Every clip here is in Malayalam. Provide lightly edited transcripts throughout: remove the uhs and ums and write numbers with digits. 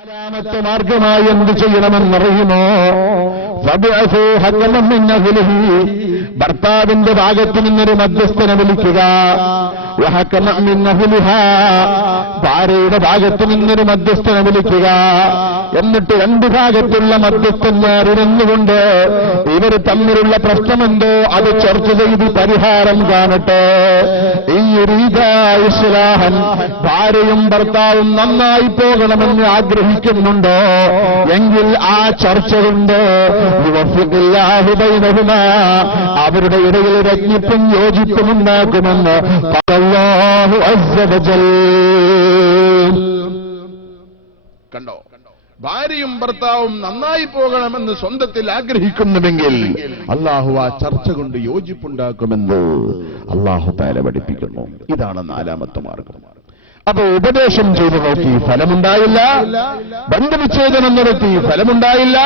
നാലാമത്തെ മാർഗമായി എന്ത് ചെയ്യണമെന്നറിയുമോ? ഭർത്താവിന്റെ ഭാഗത്തു നിന്നൊരു മധ്യസ്ഥനെ വിളിക്കുക. ഭാര്യയുടെ ഭാഗത്തു നിന്നൊരു മധ്യസ്ഥനെ വിളിക്കുക. എന്നിട്ട് രണ്ടു ഭാഗത്തുള്ള മധ്യസ്ഥന്മാർ ഇരുന്നുകൊണ്ട് ഇവർ തമ്മിലുള്ള പ്രശ്നമുണ്ടോ അത് ചർച്ച ചെയ്ത് പരിഹാരം കാണട്ടെ. ഈ ഇസ്ലാഹൻ ഭാര്യയും ഭർത്താവും നന്നായി പോകണമെന്ന് ആഗ്രഹിക്കുന്നുണ്ടോ എങ്കിൽ ആ ചർച്ച കൊണ്ട് അവരുടെ ഇടയിൽ രജ്ഞിപ്പും യോജിപ്പും ഉണ്ടാക്കുമെന്ന് അല്ലാഹു അസ്സ വജൽ. കണ്ടോ, ഭാര്യയും ഭർത്താവും നന്നായി പോകണമെന്ന് സ്വന്തത്തിൽ ആഗ്രഹിക്കുന്നുവെങ്കിൽ അള്ളാഹു ആ ചർച്ച കൊണ്ട് യോജിപ്പുണ്ടാക്കുമെന്ന് അള്ളാഹു തആല പഠിപ്പിക്കുന്നു. ഇതാണ് നാലാമത്തെ മാർഗം. അപ്പൊ ഉപദേശം ചെയ്തു നോക്കി ഫലമുണ്ടായില്ല, ബന്ധവിച്ഛേദനം നടത്തി ഫലമുണ്ടായില്ല,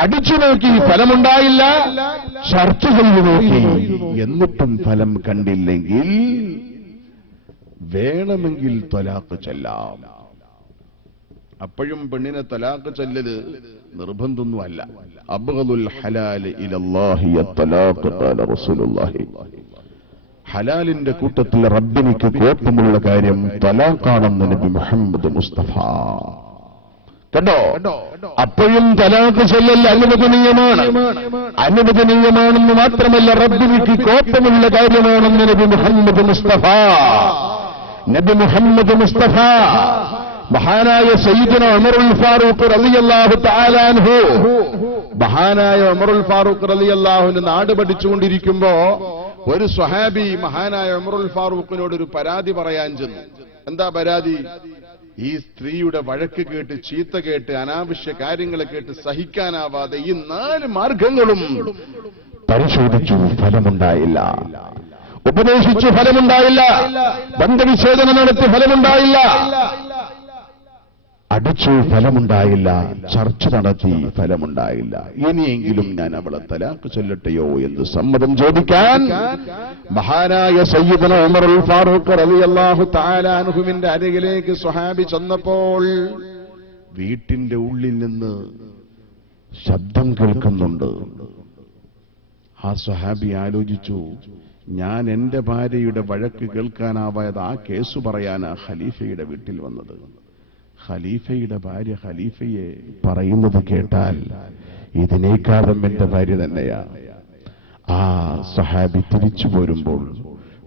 അടിച്ചു നോക്കി ഫലമുണ്ടായില്ല, ചർച്ച ചെയ്തു നോക്കി എന്നിട്ടും ഫലം കണ്ടില്ലെങ്കിൽ വേണമെങ്കിൽ ത്വലാഖ് ചൊല്ലാം. അപ്പോഴും പെണ്ണിനെ തലാഖ് ചൊല്ലല് നിർബന്ധമൊന്നുമല്ല. അബ്ഗദുൽ ഹലാൽ ഇലല്ലാഹി അത്വലാഖ് ഖാല റസൂലുള്ളാഹി. ഹലാലിന്റെ കൂട്ടത്തിൽ റബ്ബിനിക്ക് കോപമുള്ള കാര്യം തലാഖാണെന്ന് നബി മുഹമ്മദ് മുസ്തഫ. കണ്ടോ, അപ്പോഴും തലാഖ് ചൊല്ലൽ അനുവദനീയമാണ്. അനുവദനീയമാണെന്ന് മാത്രമല്ല, റബ്ബിനിക്ക് കോപമുള്ള കാര്യമാണെന്ന് നബി മുഹമ്മദ് മുസ്തഫ. നബി മുഹമ്മദ് മുസ്തഫ മഹാനായ സയ്യിദുന ഉമറുൽ ഫാറൂഖ് റളിയല്ലാഹു തആല അൻഹു, മഹാനായ ഉമറുൽ ഫാറൂഖ് റളിയല്ലാഹു അൻഹു നാട് പഠിച്ചുകൊണ്ടിരിക്കുമ്പോ ഒരു സ്വഹാബി മഹാനായ ഉമറുൽ ഫാറൂഖിനോട് ഒരു പരാതി പറയാൻ ചെന്നു. എന്താ പരാതി? ഈ സ്ത്രീയുടെ വഴക്ക് കേട്ട്, ചീത്ത കേട്ട്, അനാവശ്യ കാര്യങ്ങൾ കേട്ട് സഹിക്കാനാവാതെ ഈ 4 മാർഗങ്ങളും പരിശോധിച്ചു, ഫലമുണ്ടായില്ല. ഉപദേശിച്ചു, ഫലമുണ്ടായില്ല. ബന്ധവിച്ഛേദനം നടത്തി, ഫലമുണ്ടായില്ല. അടിച്ചു, ഫലമുണ്ടായില്ല. ചർച്ച നടത്തി, ഫലമുണ്ടായില്ല. ഇനിയെങ്കിലും ഞാൻ അവളെ തലാഖ് ചൊല്ലട്ടെയോ എന്ന് സമ്മതം ചോദിക്കാൻ മഹാനായ സയ്യിദുന ഉമറുൽ ഫാറൂഖ് റളിയല്ലാഹു തആല അൻഹുവിന്റെ അരികിലേക്ക് സ്വഹാബി ചെന്നപ്പോൾ വീട്ടിന്റെ ഉള്ളിൽ നിന്ന് ശബ്ദം കേൾക്കുന്നുണ്ട്. ആ സ്വഹാബി ആലോചിച്ചു, ഞാൻ എന്റെ ഭാര്യയുടെ വഴക്ക് കേൾക്കാനാവാതെ ആ കേസ് പറയാനാ ഖലീഫയുടെ വീട്ടിൽ വന്നത്. ഖലീഫയുടെ ഭാര്യ ഖലീഫയെ പറയുന്നത് കേട്ടാൽ ഇതിനേക്കാളും എന്റെ ഭാര്യ തന്നെയാ. ആ സഹാബി തിരിച്ചു പോരുമ്പോൾ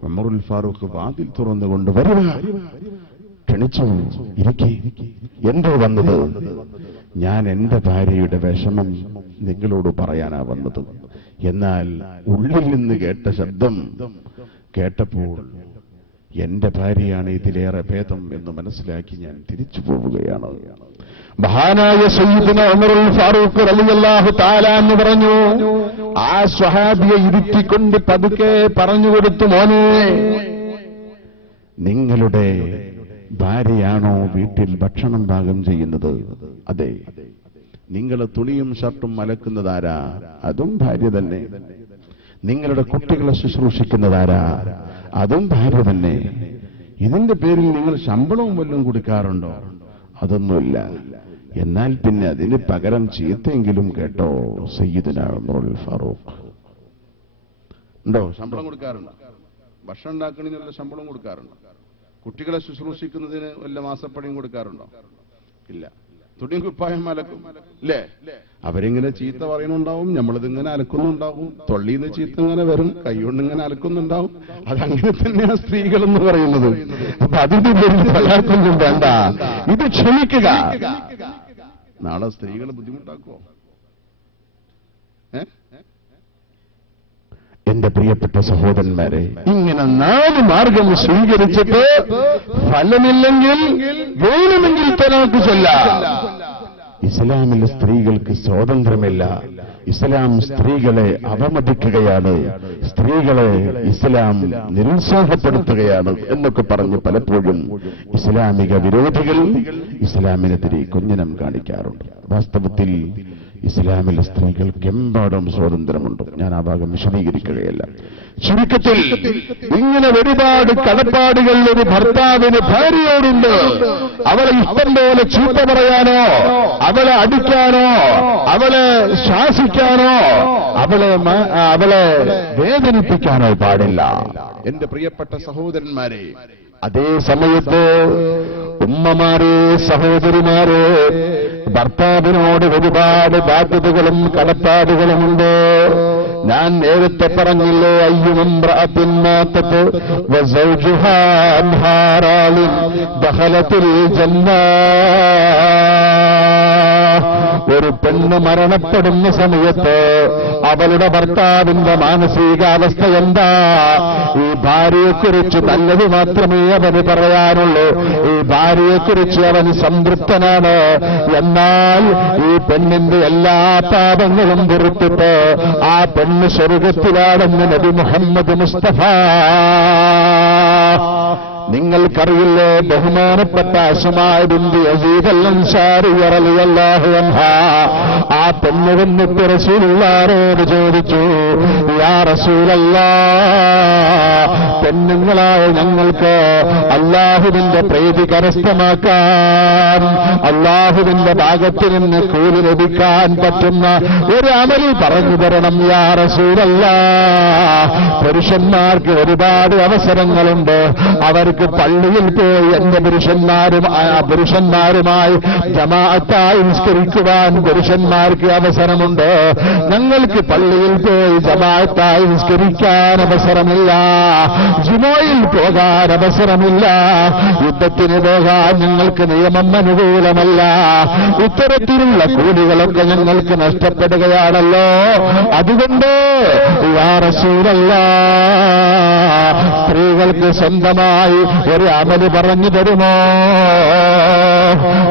ഉമറുൽ ഫാറൂഖ് വാതിൽ തുറന്നുകൊണ്ട് വരുക, ക്ഷണിച്ചു, ഇരിക്കെ. എന്തോ വന്നത്? ഞാൻ എന്റെ ഭാര്യയുടെ വിഷമം നിങ്ങളോട് പറയാനാ വന്നത്. എന്നാൽ ഉള്ളിൽ നിന്ന് കേട്ട ശബ്ദം കേട്ടപ്പോൾ എന്റെ ഭാര്യയാണ് ഇതിലേറെ ഭേദം എന്ന് മനസ്സിലാക്കി ഞാൻ തിരിച്ചു പോവുകയാണ്. മഹാനായ സയ്യിദുന ഉമറുൽ ഫാറൂഖ് റളിയല്ലാഹു തആല എന്ന് പറഞ്ഞു. ആ സ്വഹാബിയെ ഇരുത്തിക്കൊണ്ട് പതുക്കെ പറഞ്ഞു കൊടുത്തു, മോനെ, നിങ്ങളുടെ ഭാര്യയാണോ വീട്ടിൽ ഭക്ഷണം പാകം ചെയ്യുന്നത്? അതെ. നിങ്ങളെ തുണിയും ഷർട്ടും അലക്കുന്നതാരാ? അതും ഭാര്യ തന്നെ. നിങ്ങളുടെ കുട്ടികളെ ശുശ്രൂഷിക്കുന്നതാരാ? അതും ഭാര്യ തന്നെ. ഇതിന്റെ പേരിൽ നിങ്ങൾ ശമ്പളവും വല്ലതും കൊടുക്കാറുണ്ടോ? അതൊന്നുമില്ല. എന്നാൽ പിന്നെ അതിന് പകരം ചീത്തെങ്കിലും കേട്ടോ സയ്യിദുന ഉമറുൽ ഫാറൂഖ്. ഉണ്ടോ? ശമ്പളം കൊടുക്കാറുണ്ടോ? ഭക്ഷണം ഉണ്ടാക്കുന്നതിന് വല്ല ശമ്പളം കൊടുക്കാറുണ്ടോ? കുട്ടികളെ ശുശ്രൂഷിക്കുന്നതിന് വല്ല മാസപ്പടിയും കൊടുക്കാറുണ്ടോ? ഇല്ല. തുണിയും കുപ്പായം അലക്കും, അല്ലേ? അവരിങ്ങനെ ചീത്ത പറയുന്നുണ്ടാവും, നമ്മളിതിങ്ങനെ അലക്കുന്നുണ്ടാവും. തൊള്ളിന്ന് ചീത്ത ഇങ്ങനെ വരും, കൈകൊണ്ട് ഇങ്ങനെ അലക്കുന്നുണ്ടാവും. അതങ്ങനെ തന്നെയാ സ്ത്രീകൾ എന്ന് പറയുന്നത്. അപ്പൊ അതിന്റെ പേരിൽ പലർക്കൊന്നും വേണ്ട, ഇത് ക്ഷമിക്കുക. നാളെ സ്ത്രീകൾ ബുദ്ധിമുട്ടാക്കുമോ? എന്റെ പ്രിയപ്പെട്ട സഹോദരന്മാരെ, ഇങ്ങനെ 4 മാർഗം സ്വീകരിച്ചിട്ട് ഫലമില്ലെങ്കിൽ വേണമെങ്കിൽ തലാഖ് ചൊല്ലാം. ഇസ്ലാമിൽ സ്ത്രീകൾക്ക് സ്വാതന്ത്ര്യമില്ല. ഇസ്ലാം സ്ത്രീകളെ അവമതിക്കുകയാണ്, സ്ത്രീകളെ ഇസ്ലാം നിരുത്സാഹപ്പെടുത്തുകയാണ് എന്നൊക്കെ പറഞ്ഞ് പലപ്പോഴും ഇസ്ലാമിക വിരോധികൾ ഇസ്ലാമിനെതിരെ കുഞ്ഞനം കാണിക്കാറുണ്ട്. വാസ്തവത്തിൽ ഇസ്ലാമിലെ സ്ത്രീകൾക്കെമ്പാടും സ്വാതന്ത്ര്യമുണ്ട്. ഞാൻ ആ ഭാഗം വിശദീകരിക്കുകയല്ല. ചുരുക്കത്തിൽ ഇങ്ങനെ ഒരുപാട് കടപ്പാടുകൾ ഒരു ഭർത്താവിന് ഭാര്യയോടുണ്ട്. അവളെ ഇഷ്ടം പോലെ ചീത്ത പറയാനോ, അവളെ അടിക്കാനോ, അവളെ ശാസിക്കാനോ, അവളെ വേദനിപ്പിക്കാനോ പാടില്ല. എന്റെ പ്രിയപ്പെട്ട സഹോദരന്മാരെ, അതേ സമയത്ത് ഉമ്മമാരെ, സഹോദരിമാരെ, ഭർത്താവിനോട് ഒരുപാട് ബാധ്യതകളും കടപ്പാടുകളുമുണ്ട്. ഞാൻ നേരത്തെ പറഞ്ഞില്ലേ, അയ്യുമംറഅത്തിൻ മാതത് വസൗജുഹാ അൻഹാറാലിൻ ദഖലത്തിൽ ജന്ന. ഒരു പെണ്ണ് മരണപ്പെടുന്ന സമയത്ത് അവളുടെ ഭർത്താവിന്റെ മാനസികാവസ്ഥ എന്താ? ഈ ഭാര്യയെക്കുറിച്ച് നല്ലത് മാത്രമേ അവന് പറയാനുള്ളൂ. ഈ ഭാര്യയെക്കുറിച്ച് അവൻ സംതൃപ്തനാണ്. എന്നാൽ ഈ പെണ്ണിന്റെ എല്ലാ പാപങ്ങളും വെറുത്തിട്ട് ആ പെണ്ണ് സ്വർഗത്തിലാണെന്ന് നബി മുഹമ്മദ് മുസ്തഫ. നിങ്ങൾക്കറിയില്ലേ, ബഹുമാനപ്പെട്ട അസ്മാ ബിൻത് യസീദ് അൽ-അൻസാരി റളിയല്ലാഹു അൻഹാ ആ പെണ്ണ് വന്നിട്ട് റസൂലുള്ളാഹിയോട് ചോദിച്ചു, യാ റസൂലല്ലാഹ്, പെണ്ണുങ്ങളായ ഞങ്ങൾക്ക് അല്ലാഹുവിന്റെ പ്രീതി കരസ്ഥമാക്കാൻ, അല്ലാഹുവിന്റെ ഭാഗത്ത് നിന്ന് കൂലി ലഭിക്കാൻ പറ്റുന്ന ഒരു അമല് പറഞ്ഞു തരണം യാ റസൂലല്ലാഹ്. പുരുഷന്മാർക്ക് ഒരുപാട് അവസരങ്ങളുണ്ട്. അവർക്ക് പള്ളിയിൽ പോയി എന്റെ പുരുഷന്മാരുമായി ജമാഅത്തായി നിസ്കരിക്കുവാൻ പുരുഷന്മാർക്ക് അവസരമുണ്ട്. ഞങ്ങൾക്ക് പള്ളിയിൽ പോയി ജമാഅത്തായി നിസ്കരിക്കാൻ അവസരമില്ല, ജുമുഅയിൽ പോകാൻ അവസരമില്ല, യുദ്ധത്തിന് പോകാൻ ഞങ്ങൾക്ക് നിയമം അനുകൂലമല്ല. ഇത്തരത്തിലുള്ള കൂലികളൊക്കെ ഞങ്ങൾക്ക് നഷ്ടപ്പെടുകയാണല്ലോ. അതുകൊണ്ട് യാ റസൂലല്ലാഹ്, സ്ത്രീകൾക്ക് സ്വന്തമായി ഒരു അമല് പറഞ്ഞു തരുമോ?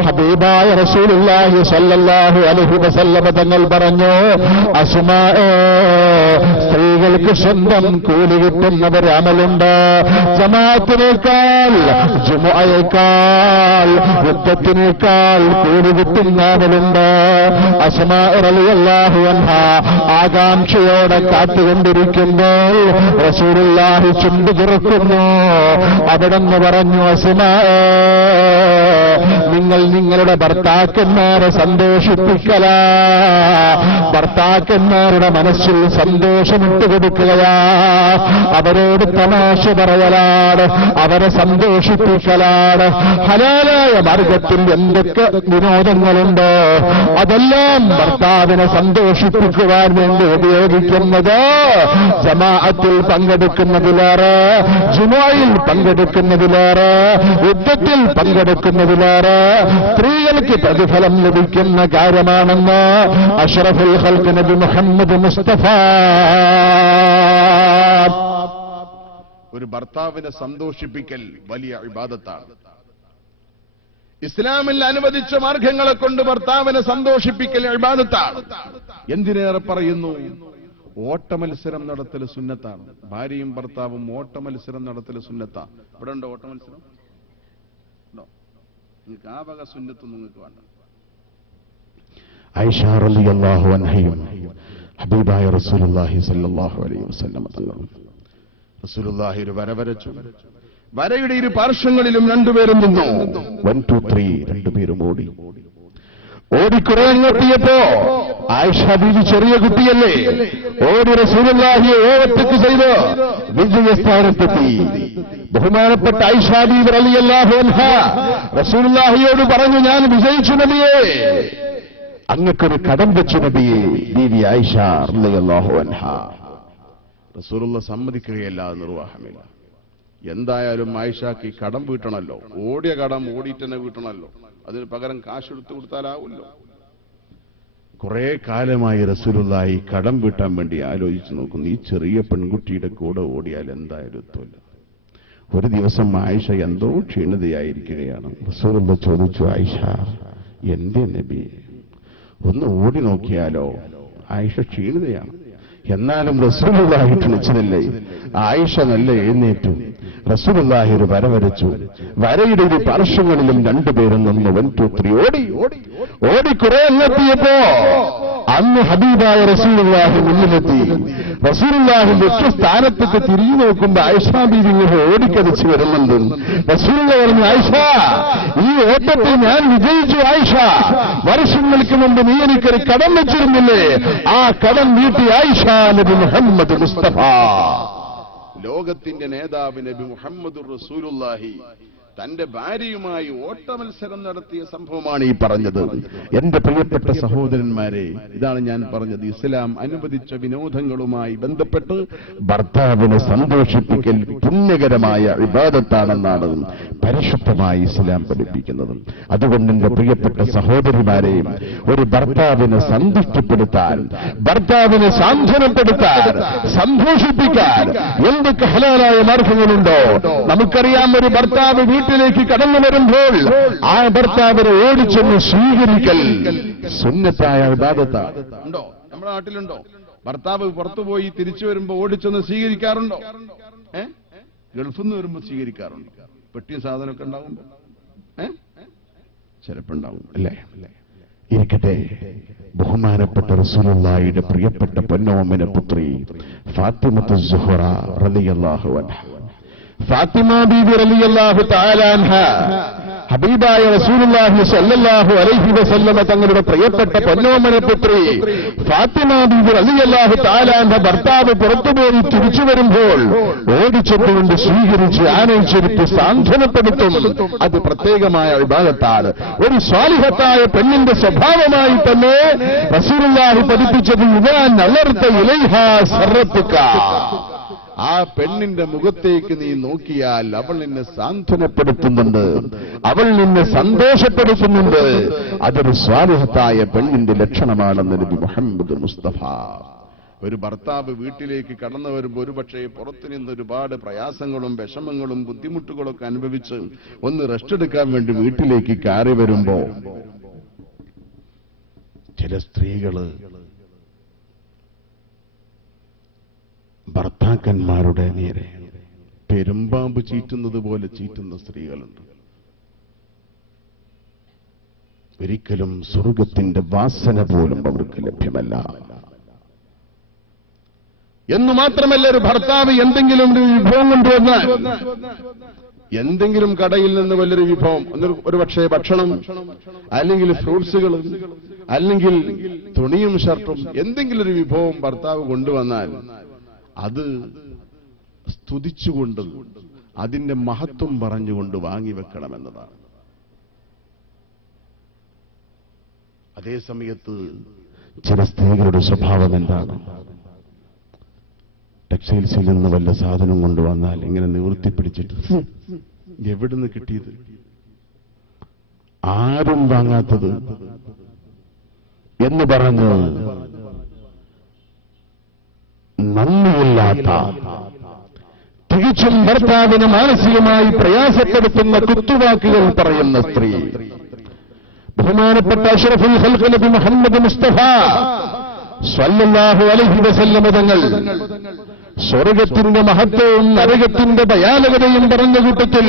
ഹബീബായ റസൂലുള്ളാഹി സ്വല്ലല്ലാഹു അലൈഹി വസല്ലം തങ്ങൾ പറഞ്ഞു, അസ്മാഅേ, സ്ത്രീകൾക്ക് സ്വന്തം കൂലി കിട്ടുന്ന ഒരു അമലുണ്ട്. ജമാഅത്തിനേക്കാൾ, ജുമുഅയേക്കാൾ, യുദ്ധത്തിനേക്കാൾ കൂലി കിട്ടുന്ന അമലുണ്ട്. അസ്മാ റളിയല്ലാഹു അൻഹാ ആകാംക്ഷയോടെ കാത്തുകൊണ്ടിരിക്കുമ്പോൾ റസൂലുള്ളാഹി ചുണ്ടു തുറക്കുന്നു. അവിടെന്ന് പറഞ്ഞു, അസ്മാഅേ, നിങ്ങൾ നിങ്ങളുടെ ഭർത്താക്കന്മാരെ സന്തോഷിപ്പിക്കലാ, ഭർത്താക്കന്മാരുടെ മനസ്സിൽ സന്തോഷമിട്ട് കൊടുക്കുകയാ, അവരോട് തമാശ പറയലാണ്, അവരെ സന്തോഷിപ്പിക്കലാണ്. ഹലാലായ മാർഗത്തിൽ എന്തൊക്കെ വിനോദങ്ങളുണ്ടോ അതെല്ലാം ഭർത്താവിനെ സന്തോഷിപ്പിക്കുവാൻ വേണ്ടി ഉപയോഗിക്കുന്നത് ജമാഅത്തിൽ പങ്കെടുക്കുന്നതിലേറെ, ജുമുഅയിൽ പങ്കെടുക്കുന്നതിലേറെ, യുദ്ധത്തിൽ പങ്കെടുക്കുന്നതിലേറെ സ്ത്രീകൾക്ക് പ്രതിഫലം ലഭിക്കുന്ന കാര്യമാണെന്ന് അഷ്റഫുൽ ഖൽഖ് നബി മുഹമ്മദ് മുസ്തഫ. ഒരു ഭർത്താവിനെ സന്തോഷിപ്പിക്കൽ വലിയ ഇബാദത്താണ്. ഇസ്ലാമിൽ അനുവദിച്ച മാർഗങ്ങളെ കൊണ്ട് ഭർത്താവിനെ സന്തോഷിപ്പിക്കൽ ഇബാദത്താണ്. എന്തിനേറെ പറയുന്നു, ഓട്ടമത്സരം നടത്തൽ സുന്നത്താണ്. ഭാര്യയും ഭർത്താവും ഓട്ടമത്സരം നടത്തൽ സുന്നത്താണ്. ഇവിടെ ഉണ്ടോ ഓട്ടമത്സരം? ഉണ്ടോ? നിങ്ങൾക്ക് ആ വക സുന്നത്ത് നിങ്ങൾക്ക് വേണ്ട. ആയിഷ റളിയല്ലാഹു അൻഹയും ഹബീബായ റസൂലുള്ളാഹി സ്വല്ലല്ലാഹു അലൈഹി വസല്ലം തങ്ങളും റസൂലുള്ളാഹി ഒരു വര വരച്ചു. വരയുടെ ഇരു പാർശ്വങ്ങളിലും രണ്ടുപേരും നിന്നു. 1 2 3 രണ്ടുപേരും ഓടി കുറെ അങ്ങെത്തിയപ്പോ ആയിഷ ബീവി ചെറിയ കുട്ടിയല്ലേ, ഓടി റസൂലുള്ളാഹിയെ ഓവർടേക്ക് ചെയ്ത് വിജയസ്ഥാനത്തെത്തി. ബഹുമാനപ്പെട്ട ആയിഷ ബീവി റളിയല്ലാഹു അൻഹ റസൂലുള്ളാഹിയോട് പറഞ്ഞു, ഞാൻ വിജയിച്ചു നബിയേ, അങ്ങക്കൊരു കടം വെച്ചു നബിയേ. ബീവി ആയിഷ റളിയല്ലാഹു അൻഹ. റസൂലുള്ള സമ്മതിക്കുകയല്ല, നിർവാഹമില്ല. എന്തായാലും ആയിഷക്ക് കടം വീട്ടണല്ലോ, ഓടിയ കടം ഓടിയിട്ട് തന്നെ വീട്ടണല്ലോ, അതിന് പകരം കാശെടുത്ത് കൊടുത്താലാവുമല്ലോ. കുറെ കാലമായി റസൂലുള്ളാഹി കടം വീട്ടാൻ വേണ്ടി ആലോചിച്ചു നോക്കുന്നു. ഈ ചെറിയ പെൺകുട്ടിയുടെ കൂടെ ഓടിയാൽ എന്തായാലും എത്തില്ല. ഒരു ദിവസം ആയിഷ എന്തോ ക്ഷീണിതയായിരിക്കുകയാണ്. റസൂലുള്ള ചോദിച്ചു, ആയിഷ, എന്റെ നബി ഒന്ന് ഓടി നോക്കിയാലോ? ആയിഷ ക്ഷീണിതയാണ്, എന്നാലും റസൂലുള്ളാഹി ക്ഷണിച്ചതല്ലേ. ആയിഷ നല്ല എഴുന്നേറ്റു. റസൂലുള്ളാഹി ഒരു വര വരച്ചു. വരയുടെ ഇരു പാർശ്വങ്ങളിലും രണ്ടുപേരും നിന്ന് 1 2 3 ഓടി കുറെ എത്തിയപ്പോ അന്ന് ഹബീബായ റസൂലുള്ളാഹി മുന്നിലെത്തി. റസൂലുള്ളാഹി ലക്ഷ്യസ്ഥാനത്തേക്ക് തിരിഞ്ഞു നോക്കുമ്പോൾ ആയിഷാ ബീവി ഇങ്ങനെ ഓടിക്കതച്ച് വരുന്നുണ്ട്. റസൂലുള്ള പറഞ്ഞു, ആയിഷ, ഈ ഓട്ടത്തിൽ ഞാൻ വിജയിച്ചു ആയിഷ. വർഷങ്ങൾക്ക് മുമ്പ് നീ എനിക്കൊരു കടം വെച്ചിരുന്നില്ലേ? ആ കടം വീട്ടി ആയിഷ നബി മുഹമ്മദ് മുസ്തഫ. ലോകത്തിന്റെ നേതാവ് നബി മുഹമ്മദ് റസൂലുള്ളാഹി തന്റെ ഭാര്യയുമായി ഓട്ടമത്സരം നടത്തിയ സംഭവമാണ് ഈ പറഞ്ഞത്. എന്റെ പ്രിയപ്പെട്ട സഹോദരന്മാരെ, ഇതാണ് ഞാൻ പറഞ്ഞത്. ഇസ്ലാം അനുവദിച്ച വിനോദങ്ങളുമായി ബന്ധപ്പെട്ട് ഭർത്താവിനെ സന്തോഷിപ്പിക്കൽ പുണ്യകരമായ ഇബാദത്താണെന്നാണ് പരിശുദ്ധമായി ഇസ്ലാം പഠിപ്പിക്കുന്നത്. അതുകൊണ്ട് എന്റെ പ്രിയപ്പെട്ട സഹോദരിമാരെ, ഒരു ഭർത്താവിനെ സന്തുഷ്ടപ്പെടുത്താൻ, ഭർത്താവിനെ സാന്ത്വനപ്പെടുത്താൻ, സന്തോഷിപ്പിക്കാൻ എന്തൊക്കെ ഹലാലായ മാർഗങ്ങളുണ്ടോ? നമുക്കറിയാം, ഒരു ഭർത്താവ് വീട്ടിലേക്ക് കടന്നു വരുമ്പോൾ ആ ഭർത്താവിനെ ഓടിച്ചെന്ന് സ്വീകരിക്കൽ സുന്നത്തായ ഇബാദത്താണ്. ഉണ്ടോ? നമ്മുടെ നാട്ടിലുണ്ടോ? ഭർത്താവ് പുറത്തുപോയി തിരിച്ചു വരുമ്പോ ഓടിച്ചെന്ന് സ്വീകരിക്കാറുണ്ടോ? ഗൾഫിൽ നിന്ന് വരുമ്പോ സ്വീകരിക്കാറുണ്ടോ? പെട്ടിയും സാധനമൊക്കെ ഉണ്ടാകുമ്പോ ചിലപ്പോ ഉണ്ടാവും, അല്ലേ? ഇരിക്കട്ടെ, ബഹുമാനപ്പെട്ട റസൂലുള്ളാഹിയുടെ പ്രിയപ്പെട്ട പൊന്നോമന പുത്രി ഫാത്തിമത്തു സുഹറ റളിയല്ലാഹു അൻഹ, ഫാത്തിമ ബീബി റളിയല്ലാഹു തആല അൻഹ, ഹബീബായ റസൂലുള്ളാഹി സ്വല്ലല്ലാഹു അലൈഹി വസല്ലമ തങ്ങളുടെ പ്രിയപ്പെട്ട പൊന്നോമന പുത്രി ഫാത്തിമ ബീബി റളിയല്ലാഹു തആല അൻഹ ഭർത്താവ് പുറത്തുപോയി തിരിച്ചു വരുമ്പോൾ ഓടിച്ചെത്തുകൊണ്ട് സ്വീകരിച്ച് ആനയിച്ചിരുത്തി സാന്ത്വനപ്പെടുത്തും. അത് പ്രത്യേകമായ ഇബാദത്താണ്. ഒരു സ്വാലിഹത്തായ പെണ്ണിന്റെ സ്വഭാവമായി തന്നെ റസൂലുള്ളാഹി പഠിപ്പിച്ചത്, ഇദാ നളർത ഇലൈഹാ സർറത്തുക. ആ പെണ്ണിന്റെ മുഖത്തേക്ക് നീ നോക്കിയാൽ അവൾ നിന്നെ സാന്ത്വനപ്പെടുത്തുന്നുണ്ട്, അവൾ നിന്നെ സന്തോഷപ്പെടുത്തുന്നുണ്ട്. അതൊരു സ്വാലിഹത്തായ പെണ്ണിന്റെ ലക്ഷണമാണെന്ന് നബി മുഹമ്മദ് മുസ്തഫ. ഒരു ഭർത്താവ് വീട്ടിലേക്ക് കടന്നു വരുമ്പോൾ ഒരുപക്ഷെ പുറത്തു നിന്ന് ഒരുപാട് പ്രയാസങ്ങളും വിഷമങ്ങളും ബുദ്ധിമുട്ടുകളൊക്കെ അനുഭവിച്ച് ഒന്ന് റെസ്റ്റ് എടുക്കാൻ വേണ്ടി വീട്ടിലേക്ക് കയറി വരുമ്പോ ചില സ്ത്രീകള് ഭർത്താക്കന്മാരുടെ നേരെ പെരുമ്പാമ്പ് ചീറ്റുന്നത് പോലെ ചീറ്റുന്ന സ്ത്രീകളുണ്ട്. ഒരിക്കലും സ്വർഗത്തിന്റെ വാസന പോലും അവർക്ക് ലഭ്യമല്ല. എന്നു മാത്രമല്ല, ഒരു ഭർത്താവ് എന്തെങ്കിലും ഒരു വിഭവം കൊണ്ടുവന്നാൽ, എന്തെങ്കിലും കടയിൽ നിന്ന് വലിയൊരു വിഭവം, ഒരു പക്ഷേ ഭക്ഷണം, അല്ലെങ്കിൽ ഫ്രൂട്ട്സുകൾ, അല്ലെങ്കിൽ തുണിയും ഷർട്ടും, എന്തെങ്കിലും ഒരു വിഭവം ഭർത്താവ് കൊണ്ടുവന്നാൽ അത് സ്തുതിച്ചുകൊണ്ട് അതിന്റെ മഹത്വം പറഞ്ഞുകൊണ്ട് വാങ്ങിവെക്കണമെന്നതാണ്. അതേ സമയത്ത് ചില സ്ത്രീകളുടെ സ്വഭാവം എന്താണ്? ടെക്സ്റ്റൈൽസിൽ നിന്ന് വല്ല സാധനം കൊണ്ടുവന്നാൽ ഇങ്ങനെ നിവൃത്തിപ്പിടിച്ചിട്ട് എവിടുന്ന് കിട്ടിയത്, ആരും വാങ്ങാത്തത് എന്ന് പറഞ്ഞ് നന്ദിയില്ലാത്ത, തികച്ചും ഭർത്താവിനെ മാനസികമായി പ്രയാസപ്പെടുത്തുന്ന കുത്തുവാക്കുകൾ പറയുന്ന സ്ത്രീ. ബഹുമാനപ്പെട്ട അഷ്റഫുൽ ഖൽഖ് നബി മുഹമ്മദ് മുസ്തഫ സ്വല്ലല്ലാഹു അലൈഹി വസല്ലം തങ്ങൾ സ്വർഗത്തിന്റെ മഹത്വവും നരകത്തിന്റെ ഭയാനകതയും പറഞ്ഞ കൂട്ടത്തിൽ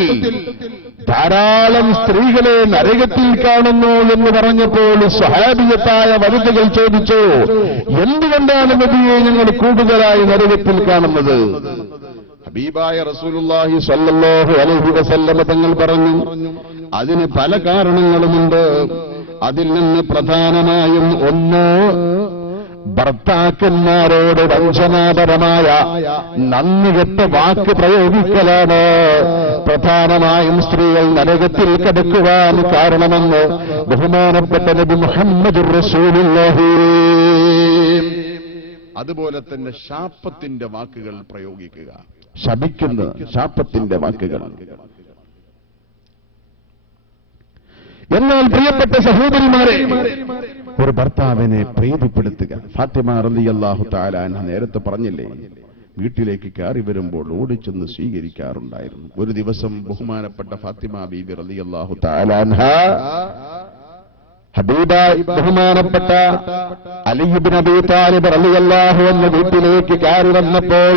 ധാരാളം സ്ത്രീകളെ നരകത്തിൽ കാണുന്നു എന്ന് പറഞ്ഞപ്പോൾ സ്വഹാബിയത്തായ വനിതകൾ ചോദിച്ചു, എന്തുകൊണ്ടാണ് നബിയെ ഞങ്ങൾ കൂടുതലായി നരകത്തിൽ കാണുന്നത്? ഹബീബായ റസൂലുള്ളാഹി സ്വല്ലല്ലാഹു അലൈഹി വസല്ലം തങ്ങൾ പറഞ്ഞു, അതിന് പല കാരണങ്ങളുമുണ്ട്. അതിൽ നിന്ന് പ്രധാനമായും ഒന്ന്, ഭർത്താക്കന്മാരോട് വഞ്ചനാപരമായ നന്ദികെട്ട വാക്ക് പ്രയോഗിക്കലാണ് പ്രധാനമായും സ്ത്രീകൾ നരകത്തിൽ കിടക്കുവാൻ കാരണമെന്ന് ബഹുമാനപ്പെട്ട നബി മുഹമ്മദ് റസൂലുള്ളാഹി. അതുപോലെ തന്നെ ശാപത്തിന്റെ വാക്കുകൾ പ്രയോഗിക്കുക, ശപിക്കുന്ന ശാപത്തിന്റെ വാക്കുകൾ. എന്നാൽ പ്രിയപ്പെട്ട സഹോദരിമാരെ, ഒരു ഭർത്താവിനെ പ്രീതിപ്പെടുത്തുക. ഫാത്തിമ റളിയല്ലാഹു തആല അൻഹ നേരത്തെ പറഞ്ഞില്ലേ, വീട്ടിലേക്ക് കയറി വരുമ്പോൾ ഓടിച്ചെന്ന് സ്വീകരിക്കാറുണ്ടായിരുന്നു. ഒരു ദിവസം ബഹുമാനപ്പെട്ട ഫാത്തിമ ബീബി റളിയല്ലാഹു തആല അൻഹ ഹബീബായി ബഹുമാനപ്പെട്ട അലി ഇബ്നു അബീ താലിബ് റളിയല്ലാഹു അൻഹു വീട്ടിലേക്ക് കയറി വന്നപ്പോൾ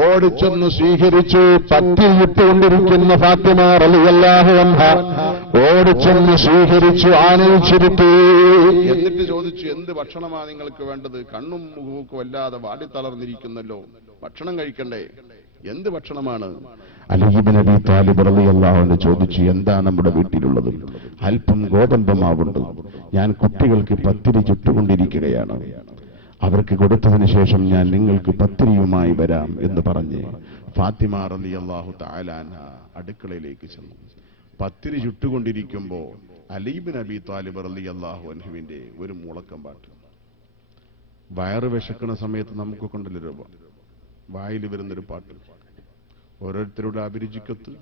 ഓടിച്ചെന്ന് സ്വീകരിച്ചു. പറ്റിയിട്ടുകൊണ്ടിരിക്കുന്ന ഫാത്തിമ റളിയല്ലാഹു അൻഹ ഓടിച്ചെന്ന് സ്വീകരിച്ചു ആനയിച്ചിരുത്തി. എന്നിട്ട് ചോദിച്ചു, എന്ത് ഭക്ഷണമാണ് നിങ്ങൾക്ക് വേണ്ടത്? കണ്ണും മുഖവും വല്ലാതെ വാടിത്തളർന്നിരിക്കുന്നല്ലോ, ഭക്ഷണം കഴിക്കണ്ടേ? എന്ത് ഭക്ഷണമാണ്? അലി ഇബ്നു അബീ താലിബ് റളിയല്ലാഹു അൻഹു ചോദിച്ചു, എന്താ നമ്മുടെ വീട്ടിലുള്ളത്? അല്പം ഗോതമ്പ് മാവുണ്ട്, ഞാൻ കുട്ടികൾക്ക് പത്തിരി ചുട്ടുകൊണ്ടിരിക്കുകയാണ്, അവർക്ക് കൊടുത്തതിന് ശേഷം ഞാൻ നിങ്ങൾക്ക് പത്തിരിയുമായി വരാം എന്ന് പറഞ്ഞ് ഫാത്തിമ റളിയല്ലാഹു തആല അൻഹ അടുക്കളയിലേക്ക് ചെന്നു. പത്തിരി ചുട്ടുകൊണ്ടിരിക്കുമ്പോ അലി ഇബ്നു അബീ താലിബ് റളിയല്ലാഹു അൻഹുവിന്റെ ഒരു മുളക്കം പാട്ട്. വയറ് വിശക്കണ സമയത്ത് നമുക്ക് കൊണ്ടൊരു വായിൽ വരുന്നൊരു പാട്ട്. ഓരോരുത്തരുടെ അഭിരുചിക്കത്ത്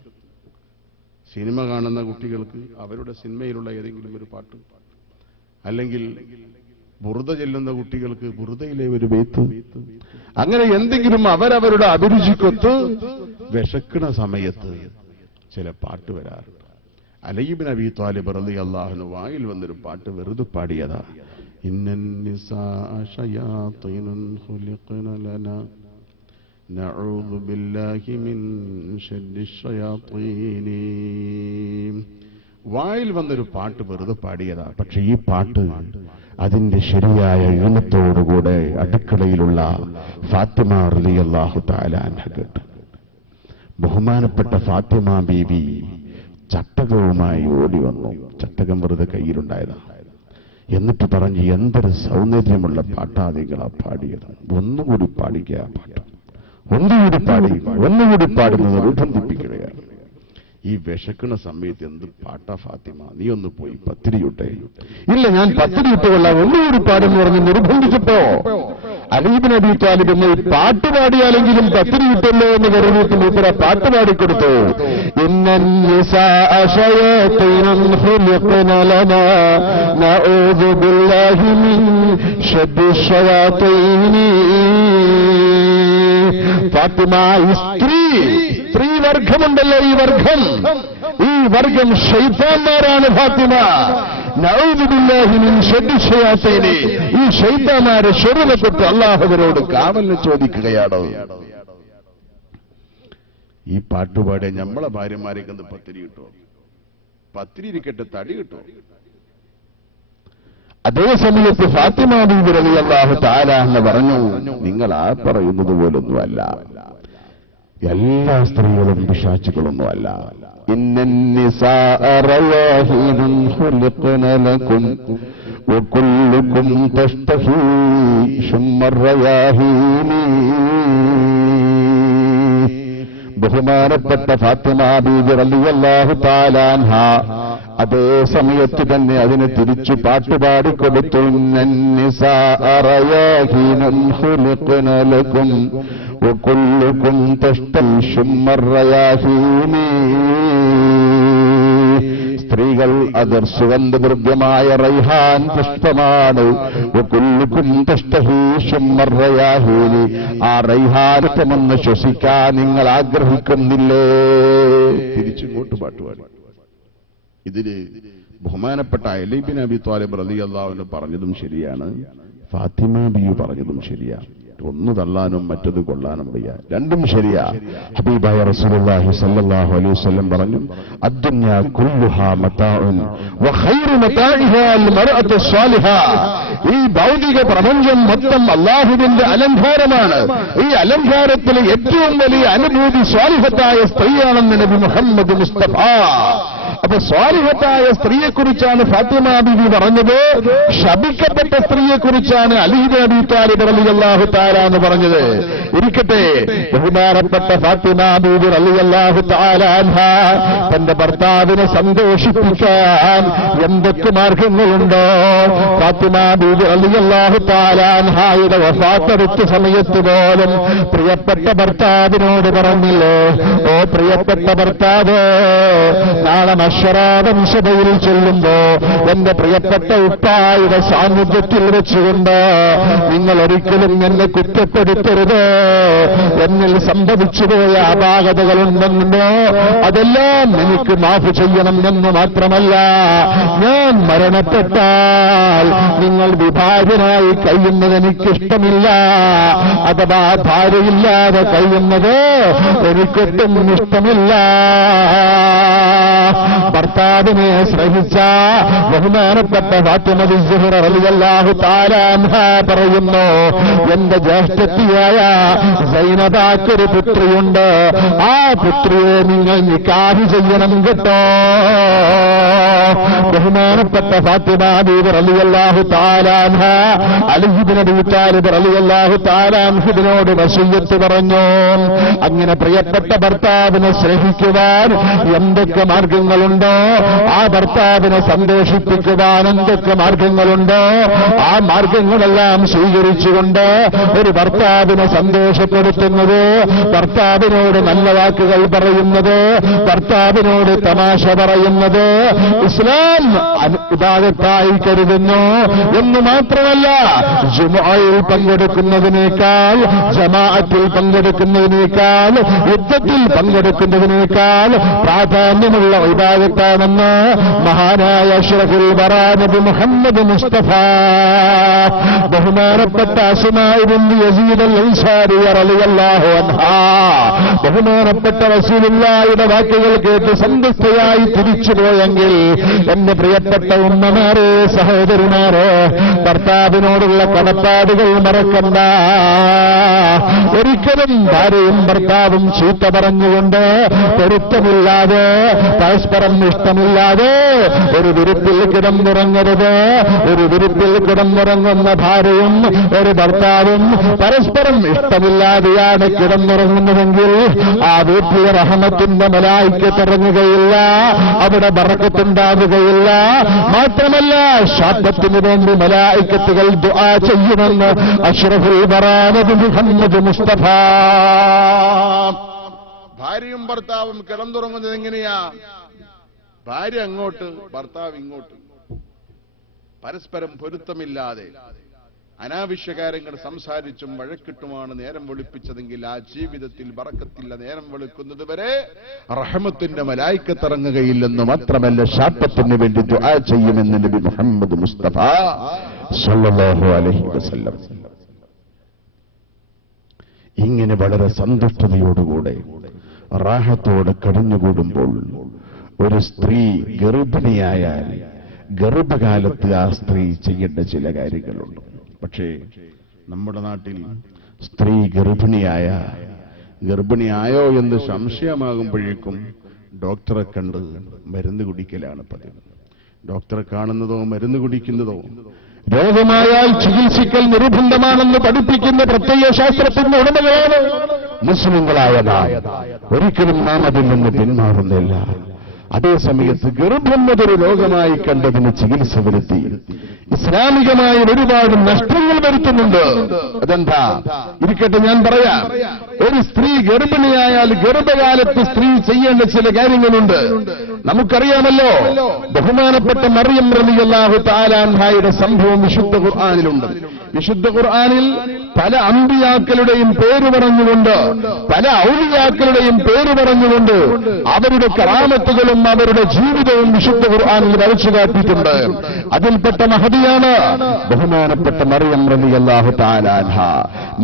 സിനിമ കാണുന്ന കുട്ടികൾക്ക് അവരുടെ സിനിമയിലുള്ള ഏതെങ്കിലും ഒരു പാട്ട്, അല്ലെങ്കിൽ ബുറുദ ചെല്ലുന്ന കുട്ടികൾക്ക് ബുറുദയിലെ ഒരു ബേത്ത്, അങ്ങനെ എന്തെങ്കിലും അവരവരുടെ അഭിരുചിക്കൊത്ത് വിശക്കണ സമയത്ത് ചില പാട്ട് വരാറുണ്ട്. അലി ഇബ്നു അബീ താലിബ് റളിയല്ലാഹു അൻഹു വായിൽ വന്നൊരു പാട്ട് വെറുതെ പാടിയതാ. ഇന്നൻ നിസാഅ ശയാത്തീനുൻ ഖുലിഖന ലനാ നഊദു ബില്ലാഹി മിൻ ശർരി ശയാത്തീൻ. വായിൽ വന്നൊരു പാട്ട് വെറുതെ പാടിയതാ. പക്ഷെ ഈ പാട്ട് അതിന്റെ ശരിയായ ഈണത്തോടുകൂടെ അടുക്കളയിലുള്ള ഫാത്തിമ റളിയല്ലാഹു തആല അൻഹ കേട്ടു. ബഹുമാനപ്പെട്ട ഫാത്തിമ ബീബി ചട്ടകവുമായി ഓടി വന്നു. ചട്ടകം വെറുതെ കയ്യിലുണ്ടായതാ. എന്നിട്ട് പറഞ്ഞു, എന്തൊരു സൗന്ദര്യമുള്ള പാട്ടാദികളാ പാടിയത്, ഒന്നുകൂടി പാടിക്കുക പാട്ട്, ഒന്നുകൂടി പാടുന്നത് നിർബന്ധിപ്പിക്കുകയാണ്. ഈ വിശക്കണ സമയത്ത് എന്ത് പാട്ടാ ഫാത്തിമ, നീ ഒന്ന് പോയി പത്തിരി ചുട്ടേ. ഇല്ല, ഞാൻ പത്തിരി ചുട്ടുകൊള്ളാം, ഒന്നുകൂടി പാടുന്നു പറഞ്ഞ് നിർബന്ധിച്ചപ്പോ അലി ഇബ്നു അബീ താലിബ് എന്ന പാട്ട് പാടിയാലെങ്കിലും പത്തിരി ചുട്ടല്ലോ എന്ന് കരുതിയിട്ട് മൂപ്പര പാട്ട് പാടിക്കൊടുത്തു. ഇന്നൻ നിസാഅ ശയാത്തീനുൻ ഖുലിഖന ലനാ നഊദു ബില്ലാഹി മിൻ ശർരി ശയാത്തീൻ. ഫാത്തിമ, സ്ത്രീ വർഗമുണ്ടല്ലോ, ഈ വർഗം ശൈത്താന്മാരാണ്. ഫാത്തിമ, നഊദു ബില്ലാഹി മിൻ ശർരി ശയാത്തീൻ. ഈ ശൈത്താന്മാരെ ശർറിനെ തൊട്ട് അല്ലാഹുവിനോട് കാവലിനെ ചോദിക്കുകയാണ്. ഈ പാട്ടുപാടെ നമ്മളെ ഭാര്യമാരേക്ക് എന്ത് പത്തിരി കിട്ടോ? പത്തിരി ഇരിക്കട്ടെ, തടി കിട്ടോ? അതേ സമയത്ത് ഫാത്തിമ ബീബി റളിയല്ലാഹു തആല അൻഹ പറഞ്ഞു, നിങ്ങൾ ആ പറയുന്നത് പോലൊന്നുമല്ല, എല്ലാ സ്ത്രീകളും പിശാചുകളൊന്നുമല്ല. ഇന്നൻ നിസാഅ റവാഹീനുൻ ഖുലിഖന ലക്കും വകുല്ലുകും തസ്തഹീ ശുമ്മർ റയാഹീനി. ബഹുമാനപ്പെട്ട ഫാത്തിമ ബീബി റളിയല്ലാഹു തആല അൻഹ അതേ സമയത്ത് തന്നെ അതിനെ തിരിച്ചു പാട്ടുപാടിക്കൊടുത്തു. ഇന്നൻ നിസാഅ റയാഹീനുൻ ഖുലിഖന ലക്കും വകുല്ലുകും തസ്തഹീ ശുമ്മർ റയാഹീനി. സ്ത്രീകൾ അതർ സുഗന്ധദ്രവ്യമായ റൈഹാൻ പുഷ്പമാണ്. വകുല്ലുകും തസ്തഹീ ശുമ്മർ റയാഹീനി. ആ റൈഹാനത്വമെന്ന് ശ്വസിക്കാൻ നിങ്ങൾ ആഗ്രഹിക്കുന്നില്ലേ? തിരിച്ചിങ്ങോട്ട് പാട്ടുപാടി. ഇതില് ബഹുമാനപ്പെട്ട അലി ഇബ്നു അബീ ത്വാലിബ് റളിയല്ലാഹു അൻഹു പറഞ്ഞതും ശരിയാണ്, ഫാത്തിമ ബീവി പറഞ്ഞതും ശരിയാണ്. ഒന്ന് തള്ളാനും മറ്റത് കൊള്ളാനും വയ്യ, രണ്ടും ശരിയാ. ഹബീബായ റസൂലുള്ളാഹി സ്വല്ലല്ലാഹു അലൈഹി വസല്ലം പറഞ്ഞു, അദ്ദുന്യാ കുല്ലുഹാ മതാഉൻ വഖൈറു മതാഇഹാ അൽ മർഅതു സ്വാലിഹ. ഈ ഭൗതിക പ്രപഞ്ചം മൊത്തം അല്ലാഹുവിന്റെ അലങ്കാരമാണ്. ഈ അലങ്കാരത്തിൽ ഏറ്റവും വലിയ അനുഭൂതി സ്വാലിഹത്തായ സ്ത്രീയാണെന്ന് നബി മുഹമ്മദ് മുസ്തഫ. അപ്പൊ സ്വാലിഹത്തായ സ്ത്രീയെക്കുറിച്ചാണ് ഫാത്തിമ ബീവി പറഞ്ഞത്. ശപിക്കപ്പെട്ട സ്ത്രീയെക്കുറിച്ചാണ് അലി ഇബ്നു അബീ താലിബ് റളിയല്ലാഹു തആല എന്ന് പറഞ്ഞത്. ഇരിക്കട്ടെ, ബഹുമാനപ്പെട്ട ഫാത്തിമ ബീവി റളിയല്ലാഹു തആല അൻഹ തന്റെ ഭർത്താവിനെ സന്തോഷിപ്പിക്കാൻ എന്തൊക്കെ മാർഗങ്ങളുണ്ടോ? ഫാത്തിമ ബീവി റളിയല്ലാഹു തആല അൻഹയുടെ വഫാത്തെടുത്ത സമയത്ത് പോലും പ്രിയപ്പെട്ട ഭർത്താവിനോട് പറഞ്ഞില്ലേ, ഓ പ്രിയപ്പെട്ട ഭർത്താവ്, നാളെ മശ്ശറാവംശതയിൽ ചെല്ലുമ്പോ എന്റെ പ്രിയപ്പെട്ട ഉപ്പായുടെ സാന്നിധ്യത്തിൽ വെച്ചുകൊണ്ട് നിങ്ങൾ ഒരിക്കലും എന്നെ കുറ്റപ്പെടുത്തരുത്. എന്നിൽ സംഭവിച്ചുപോയ അപാകതകളുണ്ടെന്നോ അതെല്ലാം എനിക്ക് മാഫ് ചെയ്യണം എന്ന് മാത്രമല്ല, ഞാൻ മരണപ്പെട്ടാൽ നിങ്ങൾ വിഭാജനായി കഴിയുന്നത് എനിക്കിഷ്ടമില്ല. അഥവാ ഭാര്യയില്ലാതെ കഴിയുന്നത് എനിക്കൊട്ടും ഇഷ്ടമില്ല. ഭർത്താവിനെ സ്നേഹിച്ച ബഹുമാനപ്പെട്ട ഫാത്തിമ സുഹ്റ റളിയല്ലാഹു തആല അൻഹ പറയുന്നു, എന്റെ ജ്യേഷ്ഠത്തിയായ സൈനബാക്കൊരു പുത്രിയുണ്ട്, ആ പുത്രിയെ നിങ്ങൾ നിക്കാഹ് ചെയ്യണം കേട്ടോ. ബഹുമാനപ്പെട്ട ഫാത്തിമ ബീവി റളിയല്ലാഹു തആല അൻഹ അലി ഇബ്നു അബീ താലിബ് റളിയല്ലാഹു തആല അൻഹുവിനോട് വസിയ്യത്ത് പറഞ്ഞു. അങ്ങനെ പ്രിയപ്പെട്ട ഭർത്താവിനെ സ്നേഹിക്കുവാൻ എന്തൊക്കെ മാർഗങ്ങളുണ്ടോ, ആ ഭർത്താവിനെ സന്തോഷിപ്പിക്കുവാൻ എന്തൊക്കെ മാർഗങ്ങളുണ്ടോ, ആ മാർഗങ്ങളെല്ലാം സ്വീകരിച്ചുകൊണ്ട് ഒരു ഭർത്താവിനെ സന്തോഷപ്പെടുത്തുന്നത്, ഭർത്താവിനോട് നല്ല വാക്കുകൾ പറയുന്നത്, ഭർത്താവിനോട് തമാശ പറയുന്നത് ഇസ്ലാം ഇബാദത്തായി കരുതുന്നു. എന്ന് മാത്രമല്ല, ജുമുഅയിൽ പങ്കെടുക്കുന്നതിനേക്കാൾ, ജമാഅത്തിൽ പങ്കെടുക്കുന്നതിനേക്കാൾ, യുദ്ധത്തിൽ പങ്കെടുക്കുന്നതിനേക്കാൾ പ്രാധാന്യമുള്ള ഇബാദത്താണെന്ന് മഹാനായ അഷ്റഫുൽ വറാ നബി മുഹമ്മദ് മുസ്തഫ ബഹുമാനപ്പെട്ട അസ്മാ ബിൻത് യസീദ് അൽ-അൻസാരി റളിയല്ലാഹു അൻഹാ ബഹുമാനപ്പെട്ട റസൂലുള്ളാഹിയുടെ വാക്കുകൾ കേട്ട് സന്തുഷ്ടയായി തിരിച്ചുപോയെങ്കിൽ എന്റെ പ്രിയപ്പെട്ട ഉമ്മമാരെ, സഹോദരിമാരെ, ഭർത്താവിനോടുള്ള കടപ്പാടുകൾ മറക്കണ്ട. ഒരിക്കലും ഭാര്യയും ഭർത്താവും ചീത്ത പറഞ്ഞുകൊണ്ട്, പൊരുത്തമില്ലാതെ, പരസ്പരം ഇഷ്ടമില്ലാതെ ഒരു വിരുപ്പിൽ കിടന്നുറങ്ങരുത്. ഒരു വിരുപ്പിൽ കിടന്നുറങ്ങുന്ന ഭാര്യയും ഒരു ഭർത്താവും പരസ്പരം ഇഷ്ടമില്ലാതെയാണ് കിടന്നുറങ്ങുന്നതെങ്കിൽ ആ വീട്ടിൽ റഹ്മത്തിന്റെ മലായിക്കത്ത് ഇറങ്ങുകയില്ല, അവിടെ ബറക്കത്തുണ്ടാവുകയില്ല. മാത്രമല്ല, ശാപത്തിന് വേണ്ടി മലായിക്കത്തുകൾ ദുആ ചെയ്യുമെന്ന് അഷ്റഫുൽ വറാ നബി മുഹമ്മദ് മുസ്തഫ. ഭാര്യയും ഭർത്താവും കിടന്നുറങ്ങുന്നത് എങ്ങനെയാ? ഭാര്യ അങ്ങോട്ട്, ഭർത്താവ് ഇങ്ങോട്ട്, പരസ്പരം പൊരുത്തമില്ലാതെ അനാവശ്യ കാര്യങ്ങൾ സംസാരിച്ചും വഴക്കിട്ടുമാണ് നേരം വെളുപ്പിച്ചതെങ്കിൽ ആ ജീവിതത്തിൽ ബറക്കത്തില്ല. നേരം വെളുക്കുന്നത് വരെ റഹ്മത്തിന്റെ മലായിക്കത്ത് ഇറങ്ങുകയില്ലെന്ന് മാത്രമല്ല, ശാപത്തിന് വേണ്ടി ദുആ ചെയ്യുമെന്ന് നബി മുഹമ്മദ് മുസ്തഫ സല്ലല്ലാഹു അലൈഹി വസല്ലം. ഇങ്ങനെ വളരെ സന്തുഷ്ടതയോടുകൂടെ റാഹത്തോടെ കഴിഞ്ഞുകൂടുമ്പോൾ ഒരു സ്ത്രീ ഗർഭിണിയായാൽ ഗർഭകാലത്ത് ആ സ്ത്രീ ചെയ്യേണ്ട ചില കാര്യങ്ങളുണ്ട്. പക്ഷേ നമ്മുടെ നാട്ടിൽ സ്ത്രീ ഗർഭിണിയായോ എന്ന് സംശയമാകുമ്പോഴേക്കും ഡോക്ടറെ കണ്ട് മരുന്ന് കുടിക്കലാണ് പതിവ്. ഡോക്ടറെ കാണുന്നതോ മരുന്ന് കുടിക്കുന്നതോ, രോഗമായാൽ ചികിത്സിക്കൽ നിർബന്ധമാണെന്ന് പഠിപ്പിക്കുന്ന പ്രത്യയ ശാസ്ത്രത്തിന്റെ ഉടമകളാണ് മുസ്ലിങ്ങളായ നാം. ഒരിക്കലും നാം അതിൽ നിന്ന് പിന്മാറുന്നില്ല. അതേസമയത്ത് ഗർഭം അതൊരു രോഗമായി കണ്ടതിന് ചികിത്സ വരുത്തി ഇസ്ലാമികമായ ഒരുപാട് നഷ്ടങ്ങൾ വരുത്തുന്നുണ്ട്. അതെന്താ? ഇരിക്കട്ടെ, ഞാൻ പറയാം. ഒരു സ്ത്രീ ഗർഭിണിയായാൽ ഗർഭകാലത്ത് സ്ത്രീ ചെയ്യേണ്ട ചില കാര്യങ്ങളുണ്ട്. നമുക്കറിയാമല്ലോ, ബഹുമാനപ്പെട്ട മറിയം റളിയല്ലാഹു തആല അൻഹയുടെ സംഭവം വിശുദ്ധ ഖുർആനിലുണ്ട്. വിശുദ്ധ ഖുർആനിൽ പല അമ്പിയാക്കളുടെയും പേര് പറഞ്ഞുകൊണ്ട്, പല ഔലിയാക്കളുടെയും പേര് പറഞ്ഞുകൊണ്ട് അവരുടെ കറാമത്തുകളും അവരുടെ ജീവിതവും വിശുദ്ധ ഖുർആനിൽ വരച്ചു കാട്ടിയിട്ടുണ്ട്. അതിൽപ്പെട്ട മഹദിയാണ് ബഹുമാനപ്പെട്ട മറിയം റളിയല്ലാഹു തആല അൻഹ.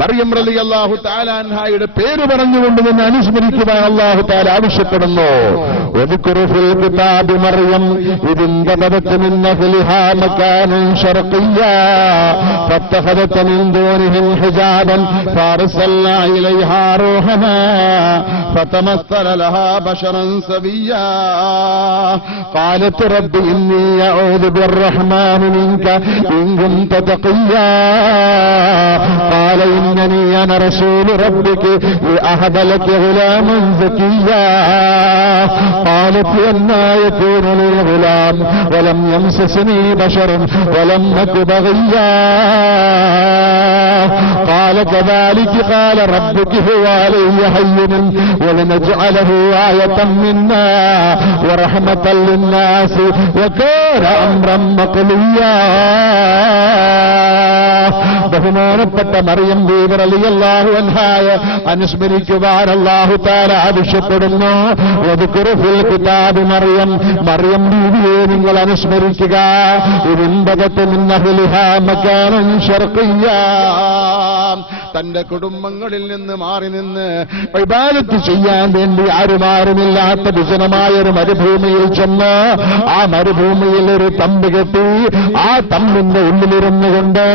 മറിയം റളിയല്ലാഹു തആല അൻഹയുടെ പേര് പറഞ്ഞുകൊണ്ട് നിന്ന് അനുസ്മരിക്കുവാൻ അല്ലാഹു തആല ആവശ്യപ്പെടുന്നു. വദ്കുറു ഫിൽ കിതാബി മറിയം ഇദ് ഇൻതബദത് മിൻ നഹ്ലിഹാ മകാനൻ ശർഖിയ്യാ فاتخذت من دونهم حجابا فارسلنا إليها روحنا فتمثل لها بشرا سويا قالت رب إني أعوذ بالرحمن منك إن كنت تقيا قال إنني أنا رسول ربك لأهب لك غلاما زكيا قالت أنى يكون لي غلام ولم يمسسني بشر ولم أك بغيا قال كذلك قال ربك هو علي هين ولنجعله آية منا ورحمة للناس وكان أمرا مقضيا ബഹുമാനപ്പെട്ട മറിയം ബീവി റളിയല്ലാഹു അൻഹായെ അനുസ്മരിക്കുവാൻ അല്ലാഹു തആല ആവശ്യപ്പെടുന്നു. വദ്കുറു ഫിൽ കിതാബി മറിയം, മറിയം ബീവിയെ നിങ്ങൾ അനുസ്മരിക്കുക. ഇൻബദത് മിൻ അഹ്ലിഹാ മകാനൻ ശർഖിയ്യാ, തന്റെ കുടുംബങ്ങളിൽ നിന്ന് മാറി നിന്ന് ഇബാദത്ത് ചെയ്യാൻ വേണ്ടി ആരുമാരുമില്ലാത്ത വിജനമായ ഒരു മരുഭൂമിയിൽ ചെന്ന് ആ മരുഭൂമിയിൽ ഒരു തമ്പ് കെട്ടി ആ തമ്പിന്റെ ഉള്ളിലിരുന്നു കൊണ്ട്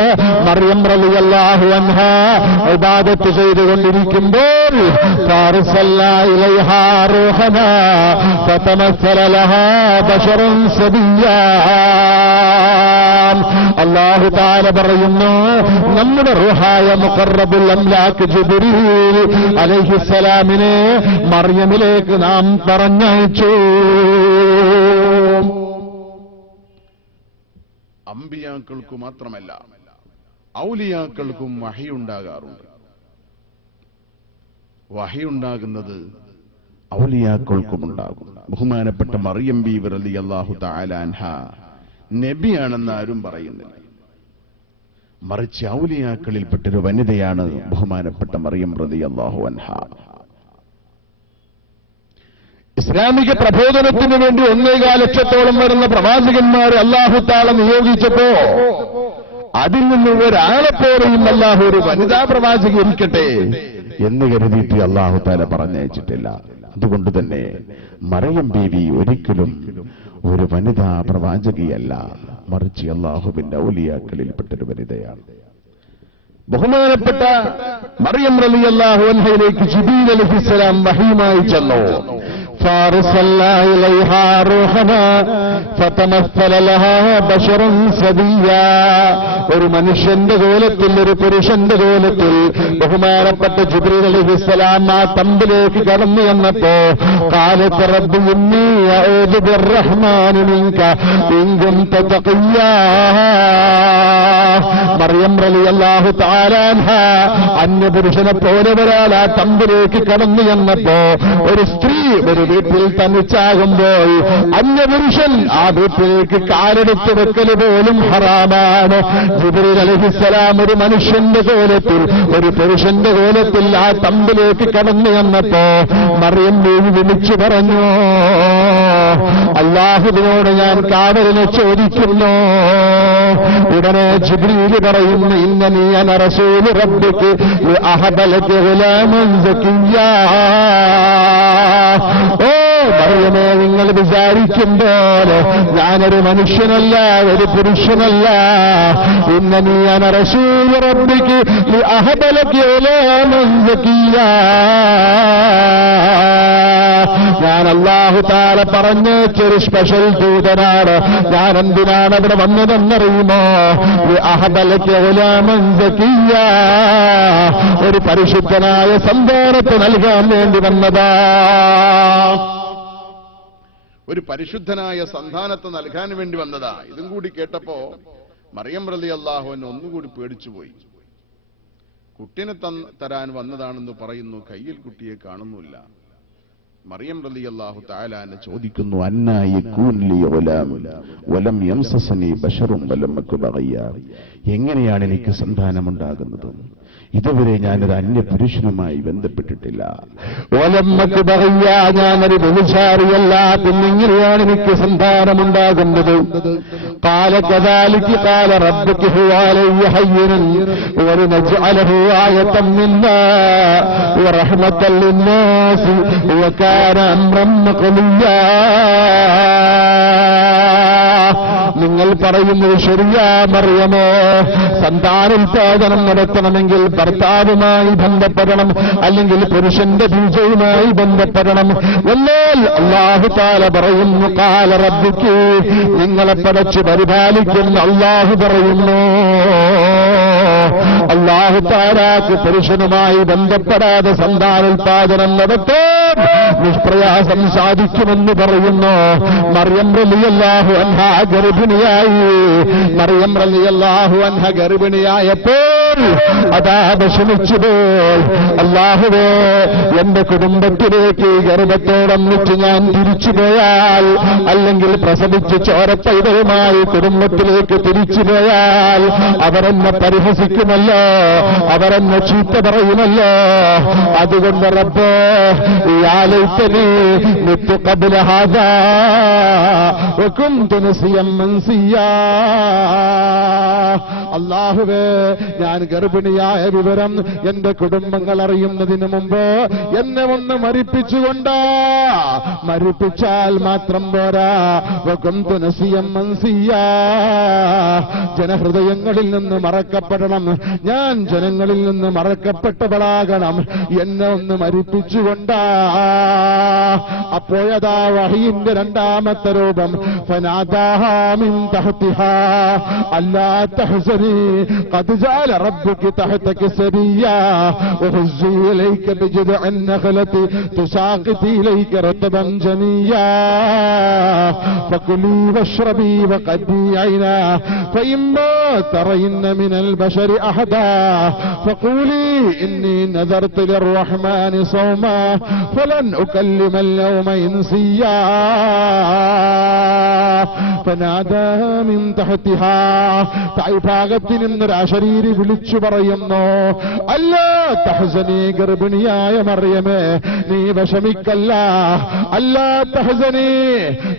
മറിയം റളിയല്ലാഹു അൻഹാ ഇബാദത്ത് ചെയ്തുകൊണ്ടിരിക്കുമ്പോൾ ഫാറസല്ലാ ഇലൈഹാ റൂഹനാ ഫതമസ്സല ലഹാ ബശറൻ സബിയ്യാ. അല്ലാഹു തആല പറയുന്നു, നമ്മുടെ റൂഹായ മുഖറബുൽ അംലാക്ക് ജിബ്രീൽ അലൈഹിസ്സലാമിനെ മറിയമിലേക്ക് നാം പറഞ്ഞയച്ചു. അമ്പിയാക്കൾക്ക് മാത്രമല്ല ഔലിയാക്കൾക്കും വഹിയുണ്ടാകാറുണ്ട്. വഹിയുണ്ടാകുന്നത് ഔലിയാക്കൾക്കുമുണ്ടാകും. ബഹുമാനപ്പെട്ട മറിയം ബീവി റളിയല്ലാഹു തആല അൻഹ നബിയാണെന്ന് ആരും പറയുന്നില്ല. മറിച്ച് ഔലിയാക്കളിൽപ്പെട്ടൊരു വനിതയാണ് ബഹുമാനപ്പെട്ട മറിയം റളിയല്ലാഹു അൻഹ. ഇസ്ലാമിക പ്രബോധനത്തിന് വേണ്ടി 1.25 ലക്ഷത്തോളം വരുന്ന പ്രവാചകന്മാരെ അല്ലാഹു തആല നിയോഗിച്ചപ്പോ അതിൽ നിന്ന് ഒരാളെപ്പോലെയും അല്ലാഹു ഒരു വനിതാ പ്രവാചക ഇരിക്കട്ടെ എന്ന് കരുതിയിട്ട് അല്ലാഹു തആല പറഞ്ഞയച്ചിട്ടില്ല. അതുകൊണ്ട് തന്നെ മറിയം ബീവി ഒരിക്കലും ഒരു വനിതാ പ്രവാചകിയല്ല, മറിച്ച് അല്ലാഹുവിന്റെ ഔലിയാക്കളിൽപ്പെട്ടൊരു വനിതയാണ്. ബഹുമാനപ്പെട്ട മറിയം റളിയല്ലാഹു അൻഹയിലേക്ക് ജിബ്രീൽ അലൈഹിസ്സലാം വഹീയുമായി ചെന്നു. فارسلنا إليها روحنا فتمثل لها بشرا سويا. ഒരു മനുഷ്യന്റെ കോലത്തിൽ, ഒരു പുരുഷന്റെ കോലത്തിൽ ബഹുമാനപ്പെട്ട ജിബ്രീൽ അലൈഹിസ്സലാം ആ തമ്പിലേക്ക് കടന്നു വന്നപ്പോ ഖാലത് റബ്ബി ഇന്നി അഊദു ബിർറഹ്മാനി മിൻക ഇൻ കുൻത തഖിയ്യാ. മറിയം റളിയല്ലാഹു തആല അൻഹ അന്യപുരുഷനെ പോലെ ഒരാൾ ആ തമ്പിലേക്ക് കടന്നു വന്നപ്പോ ഒരു സ്ത്രീ ഒരു വീട്ടിൽ തനിച്ചാകുമ്പോൾ അന്യപുരുഷൻ ആ വീട്ടിലേക്ക് കാലെടുത്ത് വെക്കൽ പോലും ഹറാമാണ്. ജിബ്രീൽ അലൈഹിസ്സലാം ഒരു മനുഷ്യന്റെ കോലത്തിൽ, ഒരു പുരുഷന്റെ കോലത്തിൽ ആ തമ്പിലേക്ക് കടന്നു വന്നപ്പോ മറിയം ബീവി വിളിച്ചു പറഞ്ഞു, അല്ലാഹുവിനോട് ഞാൻ കാവലിനെ ചോദിക്കുന്നു. ഉടനെ ജിബ്രീൽ പറയുന്നു, ഇന്നനീ അന റസൂലു റബ്ബിക് ലിഅഹബ ലക ഗുലാമൻ സക്കിയ്യാ. ഓ മറിയമേ, നിങ്ങൾ വിചാരിക്കും പോലെ ഞാനൊരു മനുഷ്യനല്ല, ഒരു പുരുഷനല്ല. ഇന്നനീ അന റസൂലു റബ്ബിക് ലിഅഹബ ലക ഗുലാമൻ സക്കിയ്യാ. ഞാൻ അല്ലാഹു തആല പറഞ്ഞൊരു സ്പെഷ്യൽ ദൂതനാണ്. ഞാൻ എന്തിനാണ് അവിടെ വന്നതെന്നറിയുമോ? ലിഅഹബ ലക ഗുലാമൻ സക്കിയ്യാ, ഒരു പരിശുദ്ധനായ സന്താനത്തെ നൽകാൻ വേണ്ടി വന്നതാ. ഒരു പരിശുദ്ധനായ സന്താനത്തെ നൽകാൻ വേണ്ടി വന്നതാ. ഇതും കൂടി കേട്ടപ്പോ മറിയം റളിയല്ലാഹു അൻഹ ഒന്നുകൂടി പേടിച്ചുപോയി. കുട്ടിനെ തരാൻ വന്നതാണെന്ന് പറയുന്നു, കയ്യിൽ കുട്ടിയെ കാണുന്നില്ല. മറിയം റളിയല്ലാഹു തആല അൻഹ ചോദിക്കുന്നു, അന്നാ യകൂൻ ലി ഗുലാമുൻ വലം യംസസനി ബശറുൻ വലം അകു ബഗിയ. എങ്ങനെയാണ് എനിക്ക് സന്താനമുണ്ടാകുന്നത്? ഇതുവരെ ഞാനൊരു അന്യ പുരുഷനുമായി ബന്ധപ്പെട്ടിട്ടില്ല. ഒലമ്മക്ക് ബഗിയ, ഞാനൊരു വ്യഭിചാരിയല്ല, പിന്നെങ്ങനെയാണ് എനിക്ക് സന്താനമുണ്ടാകുന്നത്? ഖാല കദാലിക ഖാല റബ്ബുക ഹുവ അലയ്യ ഹയ്യിൻ വലനജ്അലഹു ആയതൻ മിന്നാ വറഹ്മതൻ ലിന്നാസ് വകാന അംറൻ ഖളിയ്യാ. നിങ്ങൾ പറയുന്നത് ശരിയാ മറിയമേ, സന്താനോൽപാദനം നടത്തണമെങ്കിൽ ഭർത്താവുമായി ബന്ധപ്പെടണം, അല്ലെങ്കിൽ പുരുഷന്റെ ബീജവുമായി ബന്ധപ്പെടണം. എന്നാൽ അല്ലാഹു തആല പറയുന്നു, ഖാല റബ്ബുക, നിങ്ങളെ പടച്ചു പരിപാലിക്കുന്ന അല്ലാഹു പറയുന്നു, അല്ലാഹു തആലാക്ക് പുരുഷനുമായി ബന്ധപ്പെടാതെ സന്താനോൽപാദനം നടത്താൻ നിഷ്പ്രയാസം സാധിക്കുമെന്ന് പറയുന്നു. മറിയം റളിയല്ലാഹു അൻഹ ഗർഭിണിയായ ഉണ്ടായി. മറിയം റളിയല്ലാഹു അൻഹ ഗർഭിണിയായപ്പോൾ അതാ വിഷമിച്ചു പോയി. അല്ലാഹുവേ, എന്റെ കുടുംബത്തിലേക്ക് ഗർഭത്തോടൊന്നിച്ച് ഞാൻ തിരിച്ചുപോയാൽ, അല്ലെങ്കിൽ പ്രസവിച്ച് ചോരപ്പൈതവുമായി കുടുംബത്തിലേക്ക് തിരിച്ചുപോയാൽ അവരെന്നെ പരിഹസിക്കുമല്ലോ, അവരെന്നെ ചീത്ത പറയുമല്ലോ. അതുകൊണ്ട് റബ്ബേ, യാ ലൈതനീ മിത്തു ഖബ്ല ഹാദാ വകുന്തു നസിയം മൻസിയാ. അല്ലാഹുവേ, ഞാൻ ഗർഭിണിയായ വിവരം എന്റെ കുടുംബങ്ങൾ അറിയുന്നതിന് മുമ്പ് എന്നെ ഒന്ന് മരിപ്പിച്ചുകൊണ്ടാ. മരിപ്പിച്ചാൽ മാത്രം പോരാ, വകുന്തു നസിയം മൻസിയാ. ജനഹൃദയങ്ങളിൽ നിന്ന് മറക്കപ്പെടണം, ഞാൻ ജനങ്ങളിൽ നിന്ന് മറക്കപ്പെട്ടവളാകണം. എന്നെ ഒന്ന് മരിപ്പിച്ചുകൊണ്ടാ. അപ്പോഴതാ വഹയിന്റെ രണ്ടാമത്തെ രൂപം, ഫനാദാഹാ മിൻ തഹ്തിഹാ അല്ലാ തഹ്സനി ഖദ് ജഅല റബ്ബുക തഹ്തക സരിയ്യാ വഹുസ്സി ഇലൈക ബിജദ്ഇൻ നഖലതി തുസാഖിതി ഇലൈക റത്ബൻ ജനിയ്യാ ഫകുലി വഷ്റബി വഖദ്ദി ഐനാ ഫഇമ്മാ തറയിന്ന മിനൽ ബശരി അഹദാ ഫഖൂലി ഇന്നി നദർതു ലിർറഹ്മാനി സൗമാ ഫലൻ ഉകല്ലിമൽ യൗമ ഇൻസിയാ ഫനാദാ മിൻ തഹ്തിഹാ. താഴ്ഭാഗത്തിൽ നിന്നൊരു അശരീരി വിളിച്ചു പറയുന്നു, അല്ലാ തഹ്സനി, ഗർഭിണിയായ മറിയമേ, നീ വിഷമിക്കല്ല. അല്ലാ തഹ്സനി,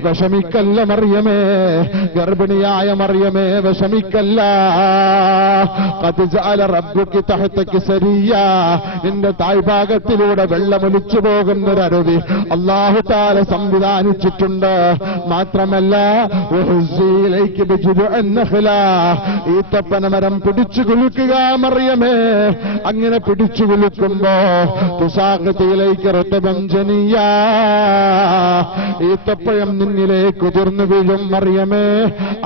വിഷമിക്കല്ല മറിയമേ, ഗർഭിണിയായ മറിയമേ, വിഷമിക്കല്ല. ഖദ് ജഅല റബ്ബുക തഹ്തക സരിയ്യാ, നിന്റെ താഴ്ഭാഗത്തിലൂടെ വെള്ളമൊലിച്ചു പോകുന്നൊരരുവി അല്ലാഹു തആല സംവിധാനിച്ചിട്ടുണ്ട്. മാത്രമല്ല, ഈത്തപ്പനമരം പിടിച്ചു കുലുക്കുക മറിയമേ. അങ്ങനെ പിടിച്ചു കുലുക്കുമ്പോ തുസാഖിതിയിലേക്ക് റത്ബൻ ജനിയ്യാ, ഈത്തപ്പഴം നിന്നിലേക്ക് ഉതിർന്നു വീഴും മറിയമേ.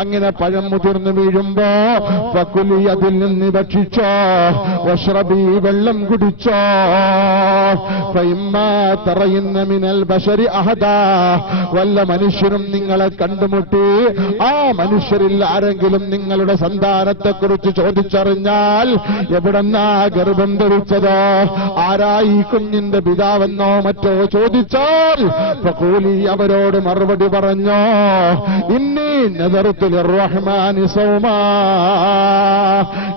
അങ്ങനെ പഴം മുതിർന്നു വീഴുമ്പോ ഫകുലി, അതിൽ നിന്ന് ഭക്ഷിച്ചോ, വഷ്റബി, വെള്ളം കുടിച്ചോ. ഫഇമ്മാ തറയിന്ന മിനൽ ബശരി അഹദാ, വല്ല മനുഷ്യരും നിങ്ങളെ കണ്ടുമുട്ടി ആ മനുഷ്യരിൽ ആരെങ്കിലും നിങ്ങളുടെ സന്താനത്തെക്കുറിച്ച് ചോദിച്ചറിഞ്ഞാൽ, എവിടെന്നാ ഗർഭം ധരിച്ചതോ, ആരായി കുഞ്ഞിന്റെ പിതാവെന്നോ മറ്റോ ചോദിച്ചാൽ ഫഖൂലി, അവരോട് മറുപടി പറഞ്ഞോ, ഇന്നി നദർതു ലിർറഹ്മാനി സൗമാ,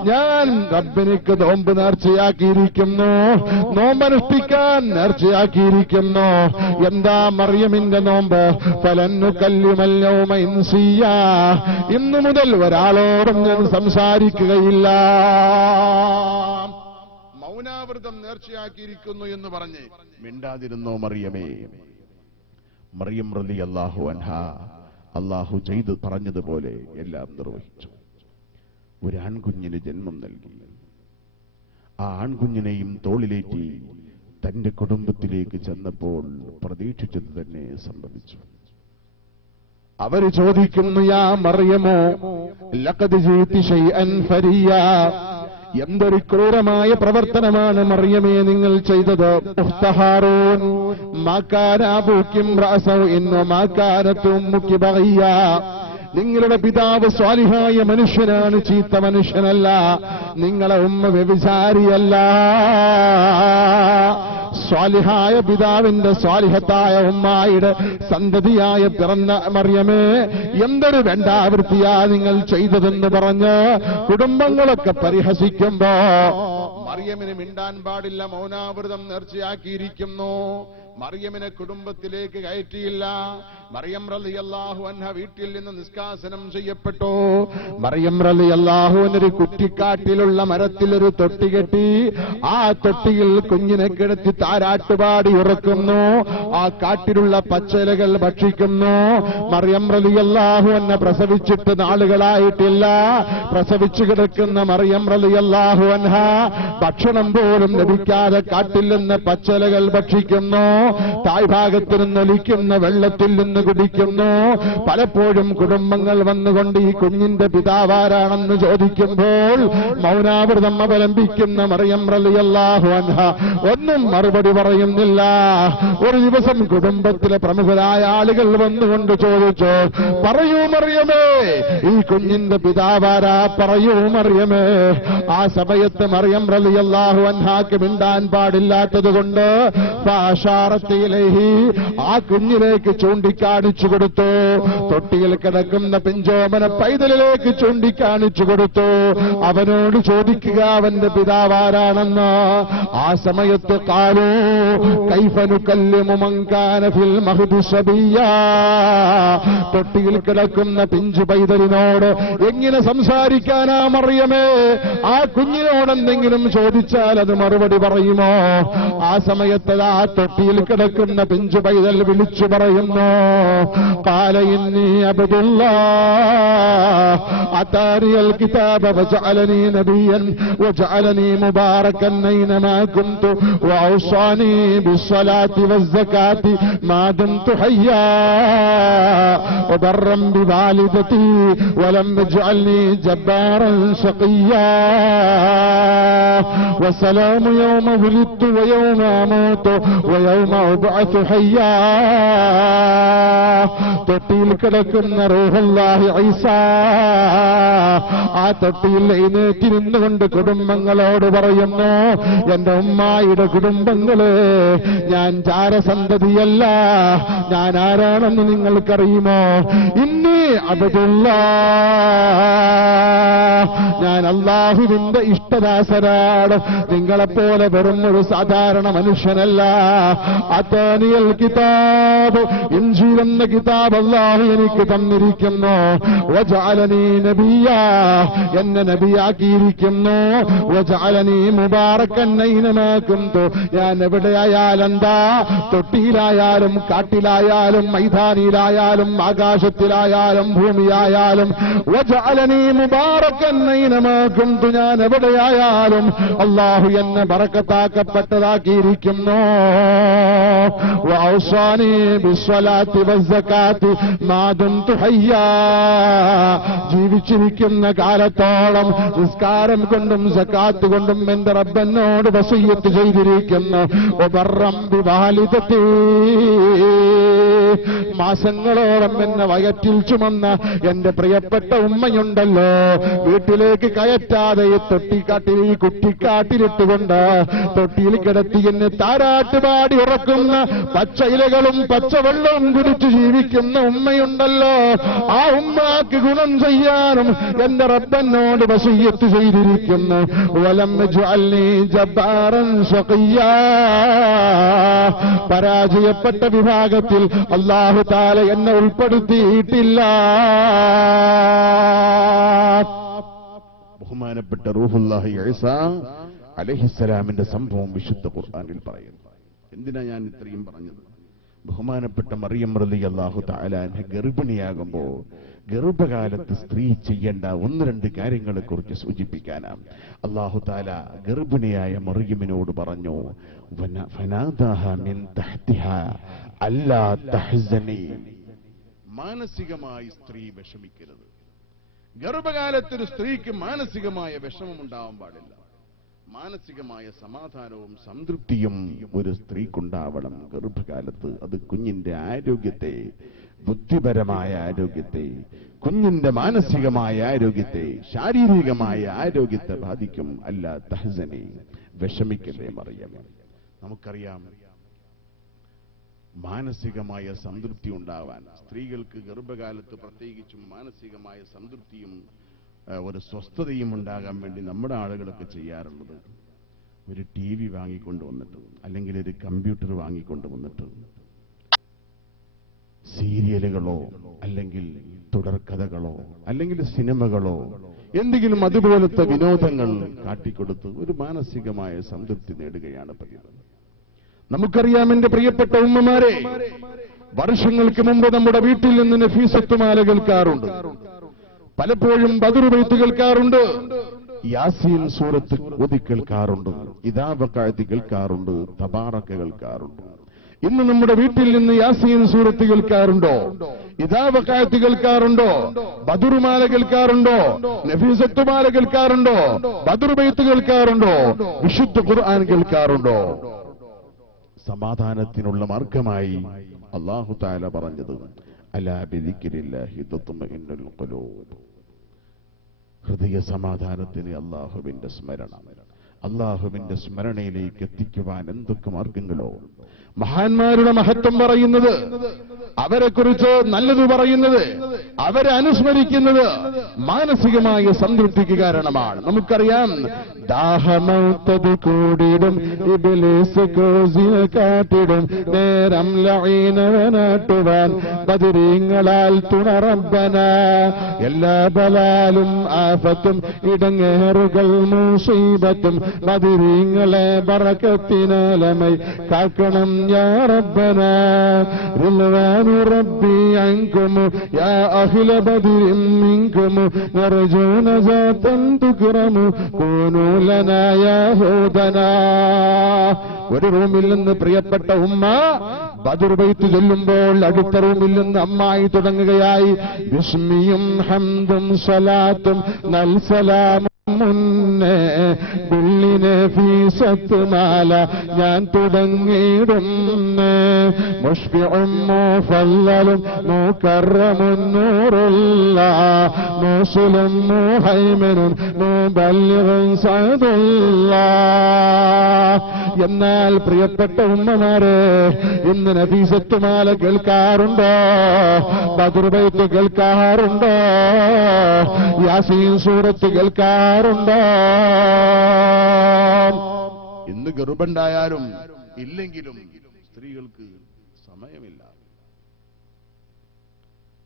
ഞാൻ റബ്ബിനിക്ക് നോമ്പ് നേർച്ചയാക്കിയിരിക്കുന്നു, നോമ്പനുഷ്ഠിക്കാൻ നേർച്ചയാക്കിയിരിക്കുന്നു. എന്താ മറിയമിന്റെ നോമ്പ്? ഫലൻ ഉകല്ലിമൽ യൗമ ഇൻസിയാ, ഇന്നു മുതൽ ഒരാളോടും ഞാൻ സംസാരിക്കുകയില്ല. മൗനാവൃതം നേർച്ചയാക്കിയിരിക്കുന്നു എന്ന് പറഞ്ഞ് മിണ്ടാതിരുന്നോ മറിയമേ? മറിയം റളിയല്ലാഹു അൻഹാ അല്ലാഹു ചെയ്തു പറഞ്ഞതുപോലെ എല്ലാം നിർവഹിച്ചു. ഒരു ആൺകുഞ്ഞിന് ജന്മം നൽകി. ആ ആൺകുഞ്ഞിനെയും തോളിലേറ്റി തന്റെ കുടുംബത്തിലേക്ക് ചെന്നപ്പോൾ പ്രതീക്ഷിച്ചത് തന്നെ സംഭവിച്ചു. അവര് ചോദിക്കുന്നു, യാ മറിയമോ ലഖദ് ജീതി ശൈഅൻ ഫരിയാ, എന്തൊരു ക്രൂരമായ പ്രവർത്തനമാണ് മറിയമേ നിങ്ങൾ ചെയ്തത്. ഉഖ്ത ഹാറൂൻ, മാ കാന അബൂകി ഇംറഅസൗഇൻ വമാ കാനത് ഉമ്മുകി ബഗിയാ, നിങ്ങളുടെ പിതാവ് സ്വാലിഹായ മനുഷ്യനാണ്, ചീത്ത മനുഷ്യനല്ല. നിങ്ങളെ ഉമ്മ വ്യഭിചാരിയല്ല. സ്വാലിഹായ പിതാവിന്റെ സ്വാലിഹത്തായ ഉമ്മായുടെ സന്തതിയായ പിറന്ന മറിയമേ, എന്തൊരു വേണ്ടാവൃത്തിയാ നിങ്ങൾ ചെയ്തതെന്ന് പറഞ്ഞ് കുടുംബങ്ങളൊക്കെ പരിഹസിക്കുമ്പോ മറിയമിന് മിണ്ടാൻ പാടില്ല, മൗനാവൃതം നേർച്ചയാക്കിയിരിക്കുന്നു. മറിയമിനെ കുടുംബത്തിലേക്ക് കയറ്റിയില്ല. മറിയം റളിയല്ലാഹു അൻഹ വീട്ടിൽ നിന്ന് നിഷ്കാസനം ചെയ്യപ്പെട്ടു. മറിയം റളിയല്ലാഹു അൻഹ കുറ്റിക്കാട്ടിലുള്ള മരത്തിലൊരു തൊട്ടി കെട്ടി ആ തൊട്ടിയിൽ കുഞ്ഞിനെ കിടത്തി താരാട്ടുപാടി ഉറക്കുന്നു. ആ കാട്ടിലുള്ള പച്ചിലകൾ ഭക്ഷിക്കുന്നു. മറിയം റളിയല്ലാഹു അൻഹ പ്രസവിച്ചിട്ട് നാളുകളായിട്ടില്ല. പ്രസവിച്ചു കിടക്കുന്ന മറിയം റളിയല്ലാഹു അൻഹ ഭക്ഷണം പോലും ലഭിക്കാതെ കാട്ടിൽ നിന്ന് പച്ചിലകൾ ഭക്ഷിക്കുന്നു. താഴ്ഭാഗത്ത് നിന്നൊലിക്കുന്ന വെള്ളത്തിൽ നിന്ന് കുടിക്കുന്നു. പലപ്പോഴും കുടുംബങ്ങൾ വന്നുകൊണ്ട് ഈ കുഞ്ഞിന്റെ പിതാവാരാണെന്ന് ചോദിക്കുമ്പോൾ മൗനാവൃതം അവലംബിക്കുന്ന മറിയം റളിയല്ലാഹു അൻഹ ഒന്നും മറുപടി പറയുന്നില്ല. ഒരു ദിവസം കുടുംബത്തിലെ പ്രമുഖരായ ആളുകൾ വന്നുകൊണ്ട് ചോദിച്ചു, പറയൂ മറിയമേ, ഈ കുഞ്ഞിന്റെ പിതാവാരാ, പറയൂ മറിയമേ. ആ സമയത്ത് മറിയം റളിയല്ലാഹു അൻഹാക്ക് മിണ്ടാൻ പാടില്ലാത്തതുകൊണ്ട് ഫഅശാറത്ത് ഇലൈഹി, ആ കുഞ്ഞിലേക്ക് ചൂണ്ടിക്കാണിച്ചു കൊടുത്തു. തൊട്ടിയിൽ കിടക്കുന്ന പിഞ്ചോമന പൈതലിലേക്ക് ചൂണ്ടിക്കാണിച്ചു കൊടുത്തു. അവനോട് ചോദിക്കുക അവന്റെ പിതാവാരാണെന്ന്. ആ സമയത്ത് ഖാലൂ കൈഫ നുകല്ലിമു മൻ കാന ഫിൽ മഹ്ദി സബിയ്യാ, തൊട്ടിയിൽ കിടക്കുന്ന പിഞ്ചു പൈതലിനോട് എങ്ങനെ സംസാരിക്കാനാ മറിയമേ? ആ കുഞ്ഞിനോട് എന്തെങ്കിലും ചോദിച്ചാൽ അത് മറുപടി പറയുമോ? ആ സമയത്ത് ആ തൊട്ടിയിൽ കിടക്കുന്ന പിഞ്ചു പൈതൽ വിളിച്ചു പറയുന്നു, ഖാല ഇന്നി അബ്ദുല്ലാഹ് അതാനിയൽ കിതാബ വജഅലനി നബിയ്യൻ വജഅലനി മുബാറകൻ ഐനമാ കുന്തു വഔസാനി ബിസ്സലാത്തി വസ്സകാത്തി മാ ദുംതു ഹയ്യാ വബർറൻ ബിവാലിദതി വലം യജ്അൽനി ജബ്ബാറൻ ശഖിയ്യാ വസലാമു യൗമ വുലിദ്തു വയൗമ അമൂതു വയൗമ ഉബ്അത്തു ഹയ്യാ. തൊട്ടിയിൽ കിടക്കുന്ന റൂഹുല്ലാഹി ഈസാ ആ തൊട്ടിയിൽ എഴുന്നേറ്റ് നിന്നുകൊണ്ട് കുടുംബങ്ങളോട് പറയുന്നു, എന്റെ ഉമ്മായുടെ കുടുംബങ്ങളെ, ഞാൻ ജാരസന്തതിയല്ല, ഞാൻ ആരാണെന്ന് നിങ്ങൾക്കറിയുമോ? ഇന്നി അബ്ദുല്ലാഹ്, ഞാൻ അല്ലാഹുവിന്റെ ഇഷ്ടദാസനാണ്, നിങ്ങളെപ്പോലെ വെറും ഒരു സാധാരണ മനുഷ്യനല്ല. അതാനിയൽ കിതാബ്, ഇൻജീൽ എന്ന കിതാബ് അല്ലാഹു എനിക്ക് തന്നിരിക്കുന്നു. വജഅലനി നബിയ്യാ, എന്നെ നബിയാക്കിയിരിക്കുന്നു. വജഅലനി മുബാറകൻ ഐനമാ കുന്തു, ഞാൻ എവിടെയായാലെന്താ, തൊട്ടിയിലായാലും കാട്ടിലായാലും മൈതാനിയിലായാലും ആകാശത്തിലായാലും ഭൂമിയായാലും, വജഅലനി മുബാറകൻ ഐനമാ കുന്തു, ഞാൻ എവിടെയായാലും അല്ലാഹു എന്നെ ബറക്കത്താക്കപ്പെട്ടതാക്കിയിരിക്കുന്നു. വഔസാനി ബിസ്സലാത്തി വസ്സകാത്തി മാ ദുംതു ഹയ്യാ, ജീവിച്ചിരിക്കുന്ന കാലത്തോളം നിസ്കാരം കൊണ്ടും സകാത്ത് കൊണ്ടും എന്റെ റബ്ബനോട് വസിയ്യത്ത് ചെയ്തിരിക്കുന്നു. വബർറൻ ബിവാലിദതി, മാസങ്ങളോളം എന്നെ വയറ്റിൽ ചുമന്ന എന്റെ പ്രിയപ്പെട്ട ഉമ്മയുണ്ടല്ലോ, വീട്ടിലേക്ക് കയറ്റാതെ ഈ തൊട്ടിക്കാട്ടിൽ ഈ കുട്ടിക്കാട്ടിലിട്ടുകൊണ്ട് തൊട്ടിയിൽ കിടത്തി എന്നെ താരാട്ടുപാടി ഉറക്കുന്ന പച്ചയിലകളും പച്ചവെള്ളവും കുടിച്ച് ജീവിക്കുന്ന ഉമ്മയുണ്ടല്ലോ, ആ ഉമ്മാക്ക് ഗുണം ചെയ്യാനും എന്റെ റബ്ബനോട് വസിയ്യത്ത് ചെയ്തിരിക്കുന്നു. വലം യജ്അൽനി ജബ്ബാറൻ ശഖിയ്യാ, പരാജയപ്പെട്ട വിഭാഗത്തിൽ അല്ലാഹു തആല എന്നെ ഉൾപ്പെടുത്തിയിട്ടില്ല. ബഹുമാനപ്പെട്ട റൂഹുല്ലാഹി ഈസാ അലൈഹിസ്സലാമിന്റെ സംഭവം വിശുദ്ധ ഖുർആനിൽ പറയുന്നു. എന്തിനാ ഞാൻ ഇത്രയും പറഞ്ഞത്? ബഹുമാനപ്പെട്ട മറിയം റളിയല്ലാഹു തആല അൻഹ ഗർഭിണിയാകുമ്പോൾ ഗർഭകാലത്ത് സ്ത്രീ ചെയ്യേണ്ട ഒന്ന് രണ്ട് കാര്യങ്ങളെ കുറിച്ച് സൂചിപ്പിക്കാനാണ്. അല്ലാഹു തആല ഗർഭിണിയായ മറിയമിനോട് പറഞ്ഞു, ഫനാദാഹ മിൻ തഹ്തിഹാ അല്ലാ തഹ്സനി, മാനസികമായി സ്ത്രീ വിഷമിക്കരുത്. ഗർഭകാലത്തൊരു സ്ത്രീക്ക് മാനസികമായ വിഷമമുണ്ടാവാൻ പാടില്ല. മാനസികമായ സമാധാനവും സംതൃപ്തിയും ഒരു സ്ത്രീക്കുണ്ടാവണം ഗർഭകാലത്ത്. അത് കുഞ്ഞിന്റെ ആരോഗ്യത്തെ, ബുദ്ധിപരമായ ആരോഗ്യത്തെ, കുഞ്ഞിന്റെ മാനസികമായ ആരോഗ്യത്തെ, ശാരീരികമായ ആരോഗ്യത്തെ ബാധിക്കും. അല്ല തഹ്സനി, വിഷമിക്കല്ലേ മറിയം. നമുക്കറിയാം, മാനസികമായ സംതൃപ്തി ഉണ്ടാവാൻ സ്ത്രീകൾക്ക് ഗർഭകാലത്ത് പ്രത്യേകിച്ചും മാനസികമായ സംതൃപ്തിയും ഒരു സ്വസ്ഥതയും ഉണ്ടാകാൻ വേണ്ടി നമ്മുടെ ആളുകളൊക്കെ ചെയ്യാറുള്ളത് ഒരു TV വാങ്ങിക്കൊണ്ടുവന്നിട്ട്, അല്ലെങ്കിൽ ഒരു കമ്പ്യൂട്ടർ വാങ്ങിക്കൊണ്ടുവന്നിട്ട് സീരിയലുകളോ അല്ലെങ്കിൽ തുടർക്കഥകളോ അല്ലെങ്കിൽ സിനിമകളോ എന്തെങ്കിലും അതുപോലത്തെ വിനോദങ്ങൾ കാട്ടിക്കൊടുത്ത് ഒരു മാനസികമായ സംതൃപ്തി നേടുകയാണ് പതിവ്. നമുക്കറിയാം എന്റെ പ്രിയപ്പെട്ട ഉമ്മമാരെ, വർഷങ്ങൾക്ക് മുമ്പ് നമ്മുടെ വീട്ടിൽ നിന്ന് നഫീസത്തുമാല കേൾക്കാറുണ്ട്, പലപ്പോഴും ബദർ ബൈത്ത് കേൾക്കാറുണ്ട്, യാസീൻ സൂറത്ത് ഓതി കേൾക്കാറുണ്ട്, ഇദാ വഖഅത് കേൾക്കാറുണ്ട്, തബാറക കേൾക്കാറുണ്ട്. ഇന്ന് നമ്മുടെ വീട്ടിൽ നിന്ന് യാസീൻ സൂറത്ത് കേൾക്കാറുണ്ടോ? ഇദാ വഖഅത്ത് കേൾക്കാറുണ്ടോ? ബദറുമാല കേൾക്കാറുണ്ടോ? നഫീസത്തുമാല കേൾക്കാറുണ്ടോ? ബദർ ബൈത്ത് കേൾക്കാറുണ്ടോ? വിശുദ്ധ ഖുർആൻ കേൾക്കാറുണ്ടോ? സമാധാനത്തിനുള്ള മാർഗമായി അല്ലാഹു തആല പറഞ്ഞത് അലാ ബിദിക്രില്ലാഹി തത്മഇന്നുൽ ഖുലൂബ്. ഹൃദയ സമാധാനത്തിന് അല്ലാഹുവിന്റെ സ്മരണ, അല്ലാഹുവിന്റെ സ്മരണയിലേക്ക് എത്തിക്കുവാൻ എന്തൊക്കെ മാർഗങ്ങളോ. മഹാന്മാരുടെ മഹത്വം പറയുന്നത്, അവരെക്കുറിച്ച് നല്ലത് പറയുന്നത്, അവരെ അനുസ്മരിക്കുന്നത് മാനസികമായ സംതൃപ്തിക്ക് കാരണമാണ്. നമുക്കറിയാം, ദാഹമൗത്തത് കൂടിടും ഇബ്ലീസ് കോസിനെ കാട്ടിടും നേരം ലഈനവനാട്ടുവാൻ ബദരീങ്ങളാൽ തുണ റബ്ബന. എല്ലാ ബലാലും ആഫത്തും ഇടങ്ങേറുകൾ മുസീബത്തും ബദരീങ്ങളെ ബറക്കത്തിനാലമൈ കാക്കണം യാ റബ്ബന. റിൽവാനു റബ്ബി അൻകും യാ അഹ്ല ബദരിൻ മിൻകും നർജൂ നസാതൻ തുക്റമു കൂനൂ ലനാ യാ ഹൂദനാ. ഒരു റൂമിൽ നിന്ന് പ്രിയപ്പെട്ട ഉമ്മ ബദർ ബൈത്ത് ചൊല്ലുമ്പോൾ അടുത്ത റൂമിൽ നിന്ന് അമ്മായി തുടങ്ങുകയായി ബിസ്മിയും ഹംദും സ്വലാത്തും നൽ സലാമും മുന്നേ ബുള്ളിനെ ഫീസത്ത് മാല ഞാൻ തുടങ്ങിയിടുന്നേ. മുഷ്ഫിഉം മുഫല്ലലും മുകറമുൻ നൂറുള്ള മുസ്ലിം മുഹൈമിനുൻ മുബല്ലിഗുൻ സഅദുള്ള. എന്നാൽ പ്രിയപ്പെട്ട ഉമ്മമാരെ, ഇന്ന് നഫീസത്ത് മാല കേൾക്കാറുണ്ടോ? ബദർ ബൈത്ത് കേൾക്കാറുണ്ടോ? യാസീൻ സൂറത്ത് കേൾക്കാറുണ്ടോ? ഇന്ന് ഗർഭമുണ്ടായാലും ഇല്ലെങ്കിലും സ്ത്രീകൾക്ക് സമയമില്ല.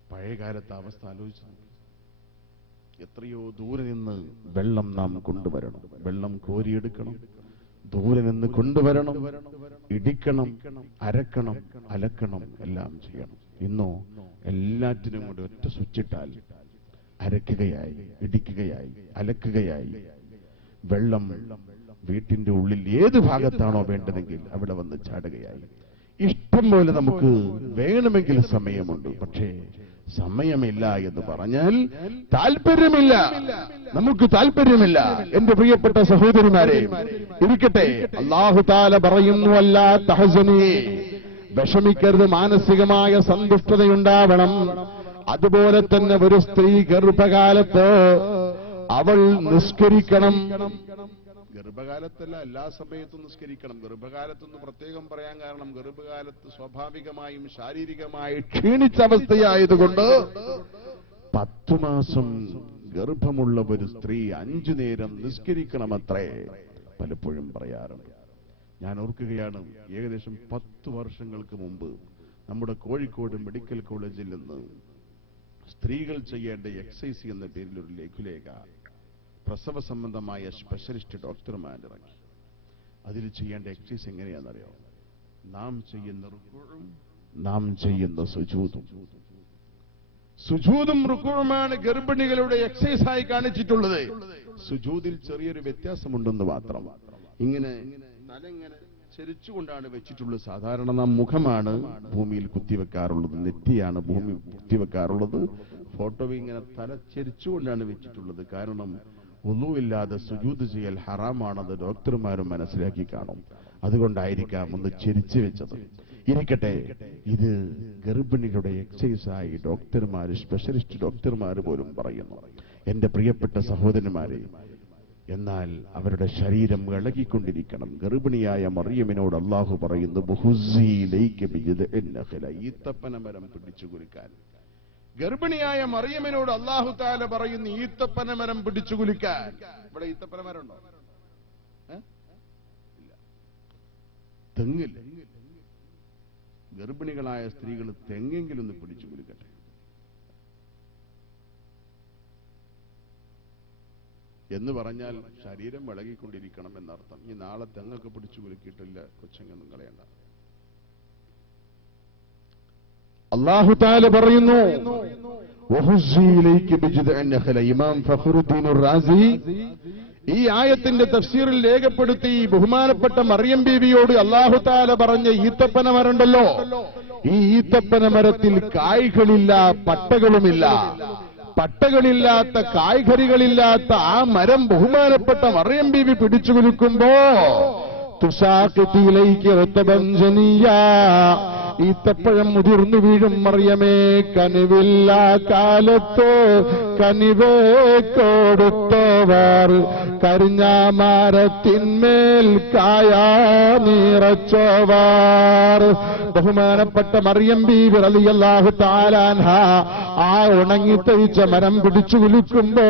പഴയകാലത്തെ അവസ്ഥ ആലോചിച്ചു. എത്രയോ ദൂരെ നിന്ന് വെള്ളം നാം കൊണ്ടുവരണം, വെള്ളം കോരിയെടുക്കണം, ദൂരെ നിന്ന് കൊണ്ടുവരണം, ഇടിക്കണം, അരക്കണം, അലക്കണം, എല്ലാം ചെയ്യണം. ഇന്നോ എല്ലാറ്റിനും കൂടി ഒറ്റ സ്വിച്ചിട്ടാൽ അരക്കുകയായി, ഇടിക്കുകയായി, അലക്കുകയായി. വെള്ളം വീട്ടിന്റെ ഉള്ളിൽ ഏത് ഭാഗത്താണോ വേണ്ടതെങ്കിൽ അവിടെ വന്ന് ചാടുകയായി. ഇഷ്ടം പോലെ നമുക്ക് വേണമെങ്കിൽ സമയമുണ്ട്, പക്ഷേ സമയമില്ല എന്ന് പറഞ്ഞാൽ താല്പര്യമില്ല, നമുക്ക് താല്പര്യമില്ല. എന്റെ പ്രിയപ്പെട്ട സഹോദരിമാരെ, ഇരിക്കട്ടെ, അല്ലാഹു തആല പറയുന്നു അല്ലാ തഹ്സനീ, വിഷമിക്കരുത്, മാനസികമായ സന്തുഷ്ടതയുണ്ടാവണം. അതുപോലെ തന്നെ ഒരു സ്ത്രീ ഗർഭകാലത്ത് അവൾ നിസ്കരിക്കണം. ഗർഭകാലത്തല്ല, എല്ലാ സമയത്തും നിസ്കരിക്കണം. ഗർഭകാലത്തൊന്ന് പ്രത്യേകം പറയാൻ കാരണം, ഗർഭകാലത്ത് സ്വാഭാവികമായും ശാരീരികമായി ക്ഷീണിച്ച അവസ്ഥയായതുകൊണ്ട് 10 മാസം ഗർഭമുള്ള ഒരു സ്ത്രീ 5 നേരം നിസ്കരിക്കണമത്രേ പലപ്പോഴും പറയാറുണ്ട്. ഞാൻ ഓർക്കുകയാണ്, ഏകദേശം 10 വർഷങ്ങൾക്ക് മുമ്പ് നമ്മുടെ കോഴിക്കോട് മെഡിക്കൽ കോളേജിൽ നിന്ന് സ്ത്രീകൾ ചെയ്യേണ്ട എക്സസൈസ് എന്ന പേരിൽ ഒരു ലഘുലേഖ പ്രസവ സംബന്ധമായ സ്പെഷ്യലിസ്റ്റ് ഡോക്ടർമാരിറങ്ങി. അതിൽ ചെയ്യേണ്ട എക്സസൈസ് എങ്ങനെയാണെന്നറിയോ? നാം ചെയ്യുന്ന റുക്കൂഉം നാം ചെയ്യുന്ന സുജൂദും. സുജൂദും റുക്കൂഉമാണ് ഗർഭിണികളുടെ എക്സസൈസ് ആയി കാണിച്ചിട്ടുള്ളത്. സുജൂദിൽ ചെറിയൊരു വ്യത്യാസമുണ്ടെന്ന് മാത്രം. ഇങ്ങനെ തലങ്ങനെ ചരിച്ചുകൊണ്ടാണ് വെച്ചിട്ടുള്ളത്. സാധാരണ നാം മുഖമാണ് ഭൂമിയിൽ കുത്തിവെക്കാറുള്ളത്, നെറ്റിയാണ് ഭൂമി കുത്തിവെക്കാറുള്ളത്. ഫോട്ടോ ഇങ്ങനെ തല ചരിച്ചുകൊണ്ടാണ് വെച്ചിട്ടുള്ളത്. കാരണം വുളൂഇല്ലാതെ സുജൂദ് ചെയ്യൽ ഹറാമാണത് ഡോക്ടർമാരും മനസ്സിലാക്കി കാണും. അതുകൊണ്ടായിരിക്കാം ഒന്ന് ചെരിച്ചു വെച്ചത്. ഇരിക്കട്ടെ, ഇത് ഗർഭിണികളുടെ എക്സസൈസായി ഡോക്ടർമാര്, സ്പെഷ്യലിസ്റ്റ് ഡോക്ടർമാര് പോലും പറയുന്നു. എന്റെ പ്രിയപ്പെട്ട സഹോദരന്മാരെ, എന്നാൽ അവരുടെ ശരീരം ഇളകിക്കൊണ്ടിരിക്കണം. ഗർഭിണിയായ മറിയമിനോട് അല്ലാഹു പറയുന്നു, ഈത്തപ്പനമരം പിടിച്ചു കുലുക്കാൻ. ഗർഭിണിയായ മറിയമിനോട് അല്ലാഹു തആല പറയുന്നു, ഈത്തപ്പനമരം പിടിച്ചു കുലുക്കാൻ. ഇവിടെ ഈത്തപ്പനമരം ഉണ്ടോ? ഇല്ല. തെങ്ങില്ല. ഗർഭിണികളായ സ്ത്രീകൾ തെങ്ങെങ്കിലും ഒന്ന് പിടിച്ചു കുലുക്കട്ടെ. എന്ന് പറഞ്ഞാൽ ശരീരം ഇളകിക്കൊണ്ടിരിക്കണം എന്നർത്ഥം. ഈ നാളെ തെങ്ങൊക്കെ പിടിച്ചു കുലുക്കിയിട്ടില്ല, കൊച്ചങ്ങൊന്നും കളയണ്ട. അല്ലാഹു തആല പറയുന്നു, ഇമാം ഫഖറുദ്ദീൻ റാസി ഈ ആയത്തിന്റെ തഫ്സീറിൽ രേഖപ്പെടുത്തി ബഹുമാനപ്പെട്ട മറിയം ബീവിയോട് അല്ലാഹു തആല പറഞ്ഞ ഈത്തപ്പന മരമുണ്ടല്ലോ, ഈ ഈത്തപ്പന മരത്തിൽ കായ്കളില്ല, പട്ടകളുമില്ല. പട്ടകളില്ലാത്ത, കായ്കറികളില്ലാത്ത ആ മരം ബഹുമാനപ്പെട്ട മറിയം ബീവി പിടിച്ചു കുലുക്കുമ്പോ തുസാഖിതിലേക്ക് റത്തബഞ്ചനിയ, ഈത്തപ്പഴം മുതിർന്നു വീഴും മറിയമേ, കനിവില്ല കാലത്തോ കനിവേ കൊടുത്തവർ, കരിഞ്ഞാമരത്തിന്മേൽ കായാ നിറച്ചവർ. ബഹുമാനപ്പെട്ട മറിയം ബീവി റളിയല്ലാഹു തആല അൻഹ ആ ഉണങ്ങിത്തഴിച്ച മരം പിടിച്ചു കുലുക്കുമ്പോ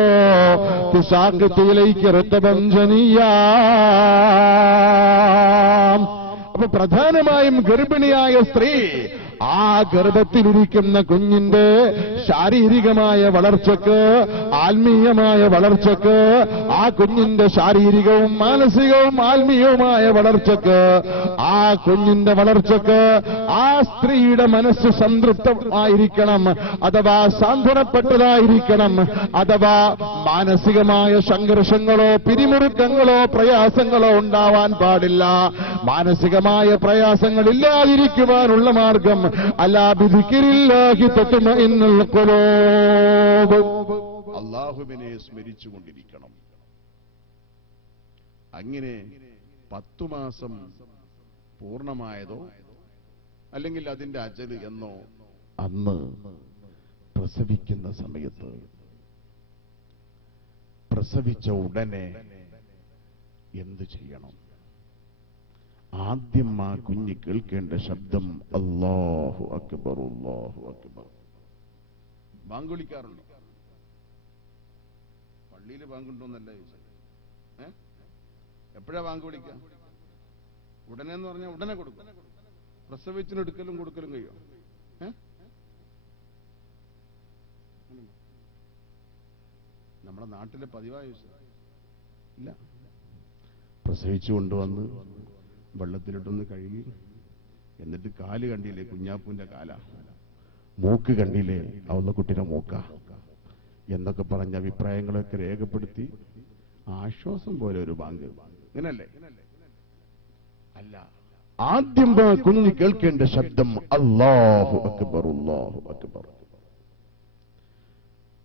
തുസാഖിതിലേക്ക് റത്തബഞ്ചനിയ. അപ്പൊ പ്രധാനമായും ഗർഭിണിയായ സ്ത്രീ ആ ഗർഭത്തിലിരിക്കുന്ന കുഞ്ഞിന്റെ ശാരീരികമായ വളർച്ചക്ക്, ആത്മീയമായ വളർച്ചക്ക്, ആ കുഞ്ഞിന്റെ ശാരീരികവും മാനസികവും ആത്മീയവുമായ വളർച്ചക്ക്, ആ കുഞ്ഞിന്റെ വളർച്ചക്ക് ആ സ്ത്രീയുടെ മനസ്സ് സംതൃപ്തമായിരിക്കണം, അഥവാ സാന്ത്വനപ്പെട്ടതായിരിക്കണം, അഥവാ മാനസികമായ സംഘർഷങ്ങളോ പിരിമുറുക്കങ്ങളോ പ്രയാസങ്ങളോ ഉണ്ടാവാൻ പാടില്ല. മാനസികമായ പ്രയാസങ്ങൾ ഇല്ലാതിരിക്കുവാനുള്ള മാർഗം അല്ലാ ബിദിക്രില്ലാഹി തത്മഇന്നുൽ ഖുലൂബ്, അല്ലാഹുവിനെ സ്മരിച്ചുകൊണ്ടിരിക്കണം. അങ്ങനെ 10 മാസം പൂർണ്ണമായതോ അല്ലെങ്കിൽ അതിന്റെ അജല് എന്നോ അന്ന് പ്രസവിക്കുന്ന സമയത്ത്, പ്രസവിച്ച ഉടനെ എന്തു ചെയ്യണം? ആദ്യം ആ കുഞ്ഞ് കേൾക്കേണ്ട ശബ്ദം അല്ലാഹു അക്ബർ, അല്ലാഹു അക്ബർ. ബാങ്ക് വിളിക്കാറുണ്ടോ? പള്ളിയിൽ ബാങ്കുണ്ടോന്നല്ല ചോദിച്ചത്. എപ്പോഴാ ബാങ്ക് വിളിക്കാം? ഉടനെ എന്ന് പറഞ്ഞാൽ ഉടനെ കൊടുക്കും. പ്രസവിച്ചിന് എടുക്കലും കൊടുക്കലും കഴിയോ? നമ്മുടെ നാട്ടിലെ പതിവായ ഇല്ല. പ്രസവിച്ചു കൊണ്ടുവന്ന് വെള്ളത്തിലിട്ടൊന്ന് കഴുകി, എന്നിട്ട് കാല് കണ്ടില്ലേ കുഞ്ഞാപ്പൂന്റെ കാല, മൂക്ക് കണ്ടില്ലേ അവളുടെ കുട്ടിയുടെ മൂക്ക എന്നൊക്കെ പറഞ്ഞ അഭിപ്രായങ്ങളൊക്കെ രേഖപ്പെടുത്തി ആശ്വാസം പോലെ ഒരു ബാങ്ക്. ഇങ്ങനല്ലേ? അല്ല, ആദ്യം കുഞ്ഞ് കേൾക്കേണ്ട ശബ്ദം അല്ലാഹു അക്ബർ, അല്ലാഹു അക്ബർ.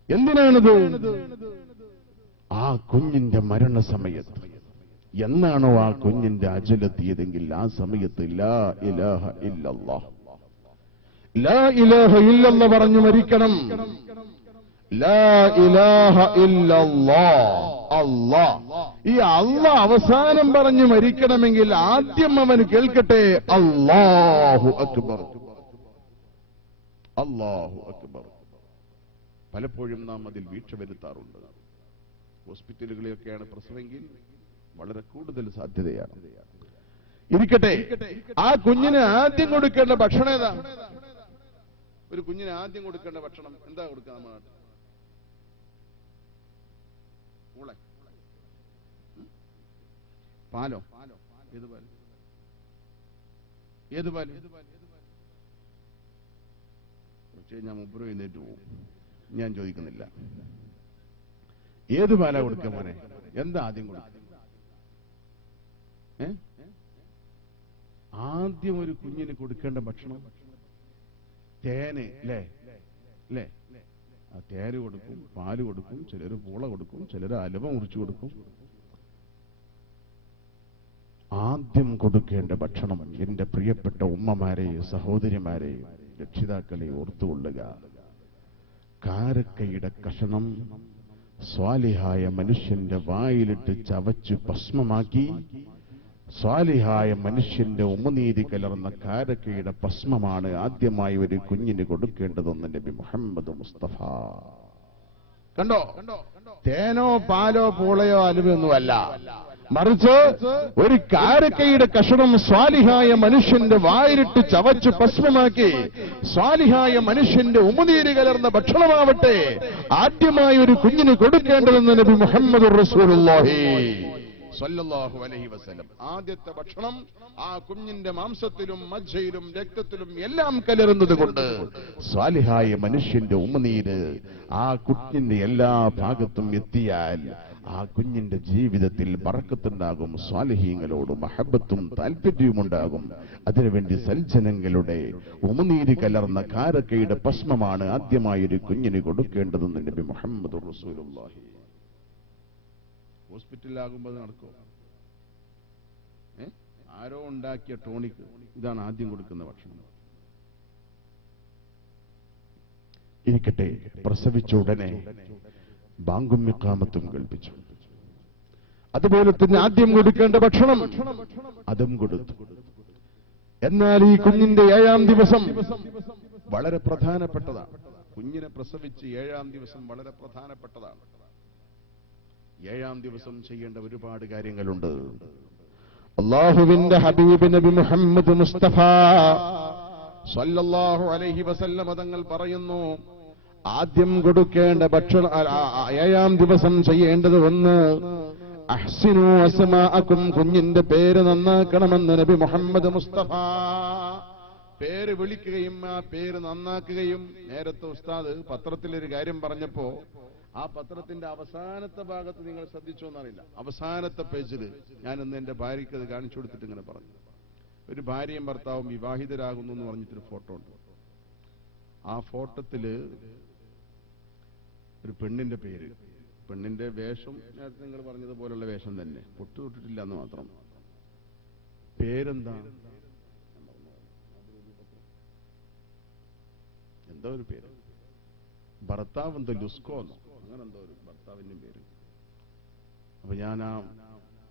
എന്തിനാണിത്? ആ കുഞ്ഞിന്റെ മരണസമയത്ത് എന്നാണോ ആ കുഞ്ഞിന്റെ അജലെത്തിയതെങ്കിൽ ആ സമയത്ത് ലാ ഇലാഹ ഇല്ലല്ലാഹ്, ലാ ഇലാഹ ഇല്ലല്ലാഹ് പറഞ്ഞു മരിക്കണം. ലാ ഇലാഹ ഇല്ലല്ലാഹ്, അല്ലാഹ്. ഈ അല്ലാഹ് അവസാനം പറഞ്ഞു മരിക്കണമെങ്കിൽ ആദ്യം അവൻ കേൾക്കട്ടെ അല്ലാഹു അക്ബർ, അല്ലാഹു അക്ബർ. പലപ്പോഴും നാം അതിൽ വീഴ്ച വരുത്താറുണ്ട്. ഹോസ്പിറ്റലുകളിലൊക്കെയാണ് പ്രസവമെങ്കിൽ വളരെ കൂടുതൽ സാധ്യതയാണ്. ഇരിക്കട്ടെ, ആ കുഞ്ഞിന് ആദ്യം കൊടുക്കേണ്ട ഭക്ഷണം ഏതാ? ഒരു കുഞ്ഞിന് ആദ്യം കൊടുക്കേണ്ട ഭക്ഷണം എന്താ കൊടുക്കുക? നമ്മുടെ നാട്ടിൽ ഊള, പാലോ? ഏത് പാല്? ഏത് പാല്? ഞാൻ മുമ്പ് എഴുന്നേറ്റ് പോകും, ഞാൻ ചോദിക്കുന്നില്ല. ഏത് പാലാ കൊടുക്കുക മോനെ? എന്താ ആദ്യം കൊടുക്കുക? ആദ്യം ഒരു കുഞ്ഞിന് കൊടുക്കേണ്ട ഭക്ഷണം തേന്, അല്ലേ? അല്ലേ? ആ തേര് കൊടുക്കും, പാല് കൊടുക്കും, ചിലര് പൂള കൊടുക്കും, ചിലര് അലുവ മുറിച്ചു കൊടുക്കും. ആദ്യം കൊടുക്കേണ്ട ഭക്ഷണം, എന്റെ പ്രിയപ്പെട്ട ഉമ്മമാരെ, സഹോദരിമാരെ, രക്ഷിതാക്കളെ ഓർത്തുകൊള്ളുക, കാരക്കയുടെ കഷണം സ്വാലിഹായ മനുഷ്യന്റെ വായിലിട്ട് ചവച്ച് ഭസ്മമാക്കി, സ്വാലിഹായ മനുഷ്യന്റെ ഉമ്മനീതി കലർന്ന കാരക്കയുടെ ഭസ്മമാണ് ആദ്യമായി ഒരു കുഞ്ഞിന് കൊടുക്കേണ്ടതെന്ന് നബി മുഹമ്മദ് മുസ്തഫ. കണ്ടോ? തേനോ പാലോ പൂളയോ അലുവൊന്നുമല്ല, മറിച്ച് ഒരു കാരക്കയുടെ കഷണം സ്വാലിഹായ മനുഷ്യന്റെ വായിലിട്ട് ചവച്ച് ഭസ്മമാക്കി, സ്വാലിഹായ മനുഷ്യന്റെ ഉമ്മനീര് കലർന്ന ഭക്ഷണമാവട്ടെ ആദ്യമായി ഒരു കുഞ്ഞിന് കൊടുക്കേണ്ടതെന്ന് നബി മുഹമ്മദ് റസൂലുള്ളാഹി. സ്വല്ലല്ലാഹു അലൈഹി വസല്ലം. ആദ്യത്തെ ഭക്ഷണം ആ കുഞ്ഞിന്റെ മാംസത്തിലും മജ്ജയിലും രക്തത്തിലും എല്ലാം കലരുന്നത് കൊണ്ട് സ്വാലിഹായ മനുഷ്യന്റെ ഉമ്മനീര് ആ കുഞ്ഞിന്റെ എല്ലാ ഭാഗത്തും എത്തിയാൽ ആ കുഞ്ഞിന്റെ ജീവിതത്തിൽ ബറക്കത്തുണ്ടാകും, സ്വാലിഹീങ്ങളോട് മഹബത്തും താല്പര്യവും ഉണ്ടാകും. അതിനുവേണ്ടി സൽജനങ്ങളുടെ ഉമനീര് കലർന്ന കാരക്കയുടെ ഭസ്മമാണ് ആദ്യമായി ഒരു കുഞ്ഞിന് കൊടുക്കേണ്ടതെന്ന് നബി മുഹമ്മദ് റസൂലുള്ളാഹി. ഹോസ്പിറ്റലിലാകുമ്പോൾ നടക്കുമോ? ആരോ ഉണ്ടാക്കിയ ടോണിക്, ഇതാണ് ആദ്യം കൊടുക്കുന്ന ഭക്ഷണം. ഇരിക്കട്ടെ, പ്രസവിച്ച ഉടനെ ബാങ്കും ഇഖാമത്തും കേൾപ്പിച്ചു. അതുപോലെ തന്നെ ആദ്യം കൊടുക്കേണ്ട ഭക്ഷണം അതും കൊടുത്തു. എന്നാൽ ഈ കുഞ്ഞിന്റെ 7-ാം ദിവസം വളരെ പ്രധാനപ്പെട്ടതാണ്. കുഞ്ഞിനെ പ്രസവിച്ച് 7-ാം ദിവസം വളരെ പ്രധാനപ്പെട്ടതാണ്. 7-ാം ദിവസം ചെയ്യേണ്ട ഒരുപാട് കാര്യങ്ങളുണ്ട്. അല്ലാഹുവിന്റെ ഹബീബ് നബി മുഹമ്മദ് മുസ്തഫ സ്വല്ലല്ലാഹു അലൈഹി വസല്ലം തങ്ങൾ പറയുന്നു, ആദ്യം കൊടുക്കേണ്ട ഭക്ഷണം 7-ാം ദിവസം ചെയ്യേണ്ടത് ഒന്ന്, അഹ്സിനു അസ്മാഅക്കും, കുഞ്ഞിന്റെ പേര് നന്നാക്കണമെന്ന് നബി മുഹമ്മദ് മുസ്തഫ. പേര് വിളിക്കുകയും ആ പേര് നന്നാക്കുകയും. നേരത്തെ ഉസ്താദ് പത്രത്തിലൊരു കാര്യം പറഞ്ഞപ്പോ ആ പത്രത്തിന്റെ അവസാനത്തെ ഭാഗത്ത് നിങ്ങൾ ശ്രദ്ധിച്ചോ എന്നറിയില്ല, അവസാനത്തെ പേജിൽ ഞാൻ ഇന്ന് എന്റെ ഭാര്യയ്ക്ക് അത് കാണിച്ചു കൊടുത്തിട്ട് ഇങ്ങനെ പറഞ്ഞു, ഒരു ഭാര്യയും ഭർത്താവും വിവാഹിതരാകുന്നു എന്ന് പറഞ്ഞിട്ടൊരു ഫോട്ടോ ഉണ്ട്. ആ ഫോട്ടത്തില് ഒരു പെണ്ണിന്റെ പേര്, പെണ്ണിന്റെ വേഷം നേരത്തെ നിങ്ങൾ പറഞ്ഞതുപോലുള്ള വേഷം തന്നെ, പൊട്ടുതൊട്ടിട്ടില്ല എന്ന് മാത്രം. പേരെന്താ? എന്തോ ഒരു പേര്, ഭർത്താവ് എന്തോ ലുസ്കോ എന്നോ അങ്ങനെ എന്തോ ഒരു ഭർത്താവിന്റെ പേര്. അപ്പൊ ഞാൻ ആ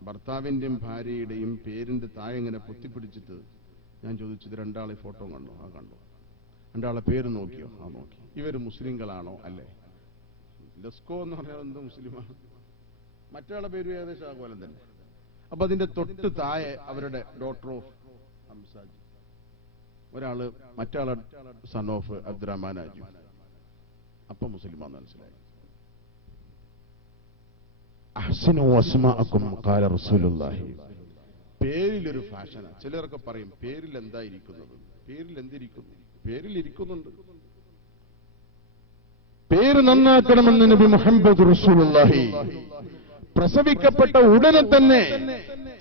ഭർത്താവിന്റെയും ഭാര്യയുടെയും പേരിന്റെ താഴെ ഇങ്ങനെ പൊത്തിപ്പിടിച്ചിട്ട് ഞാൻ ചോദിച്ചത്, രണ്ടാളെ ഫോട്ടോ കണ്ടോ? ആ കണ്ടോ. രണ്ടാളെ പേര് നോക്കിയോ? ആ നോക്കി. ഇവര് മുസ്ലിങ്ങളാണോ? അല്ലേ. ലസ്കോ എന്ന് പറഞ്ഞാൽ എന്തോ മുസ്ലിമാണ്, മറ്റാളെ പേരും ഏകദേശം ആകോലം തന്നെ. അപ്പൊ അതിന്റെ തൊട്ട് താഴെ അവരുടെ ഡോട്ടർ ഓഫ് ഹംസാജി, ഒരാള് മറ്റാളെ സൺ ഓഫ് അബ്ദുറഹ്മാൻ ആജു. അപ്പൊ മുസ്ലിമാന്ന് മനസ്സിലായി. അഹ്സിനു അസ്മാഅക്കും ഖാല റസൂലുള്ളാഹി. പേരിലൊരു ഫാഷനാണ്. ചിലരൊക്കെ പറയും പേരിൽ എന്താ ഇരിക്കുന്നത്, പേരിൽ എന്തിരിക്കുന്നു? പേരിൽ ഇരിക്കുന്നുണ്ട്. പേര് നന്നാക്കണമെന്ന് നബി മുഹമ്മദ് റസൂലുള്ളാഹി. പ്രസവിക്കപ്പെട്ട ഉടനെ തന്നെ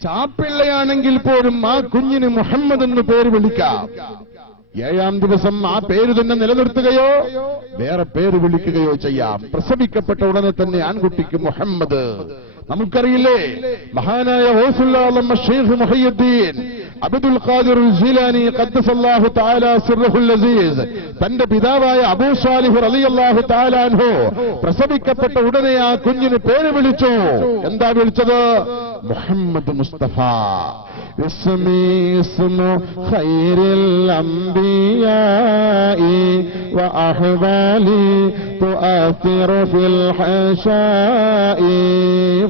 ചാപ്പിള്ളയാണെങ്കിൽ പോലും ആ കുഞ്ഞിന് മുഹമ്മദ് എന്ന് പേര് വിളിക്കാം. 7-ാം ദിവസം ആ പേര് തന്നെ നിലനിർത്തുകയോ വേറെ പേര് വിളിക്കുകയോ ചെയ്യാം. പ്രസവിക്കപ്പെട്ട ഉടനെ തന്നെ ആൺകുട്ടിക്ക് മുഹമ്മദ്. നമുക്കറിയില്ലേ, മഹാനായ ഗൗസുൽ ശൈഖ് മുഹയ്യിദ്ദീൻ അബ്ദുൽ ഖാദിർ ജീലാനി ഖദ്ദസല്ലാഹു തആല സിർറുൽ അസീസ് തന്റെ പിതാവായ അബൂ സാലിഹ് റളിയല്ലാഹു തആല അൻഹു പ്രസവിക്കപ്പെട്ട ഉടനെ ആ കുഞ്ഞിന് പേര് വിളിച്ചു. എന്താ വിളിച്ചത്? മുഹമ്മദ് മുസ്തഫ. ഇസ്മി ഇസ്മു ഖൈറിൽ അംബിയാഇ വഅഹ്വാലി തുഅസിറു ഫിൽ ഹശാഇ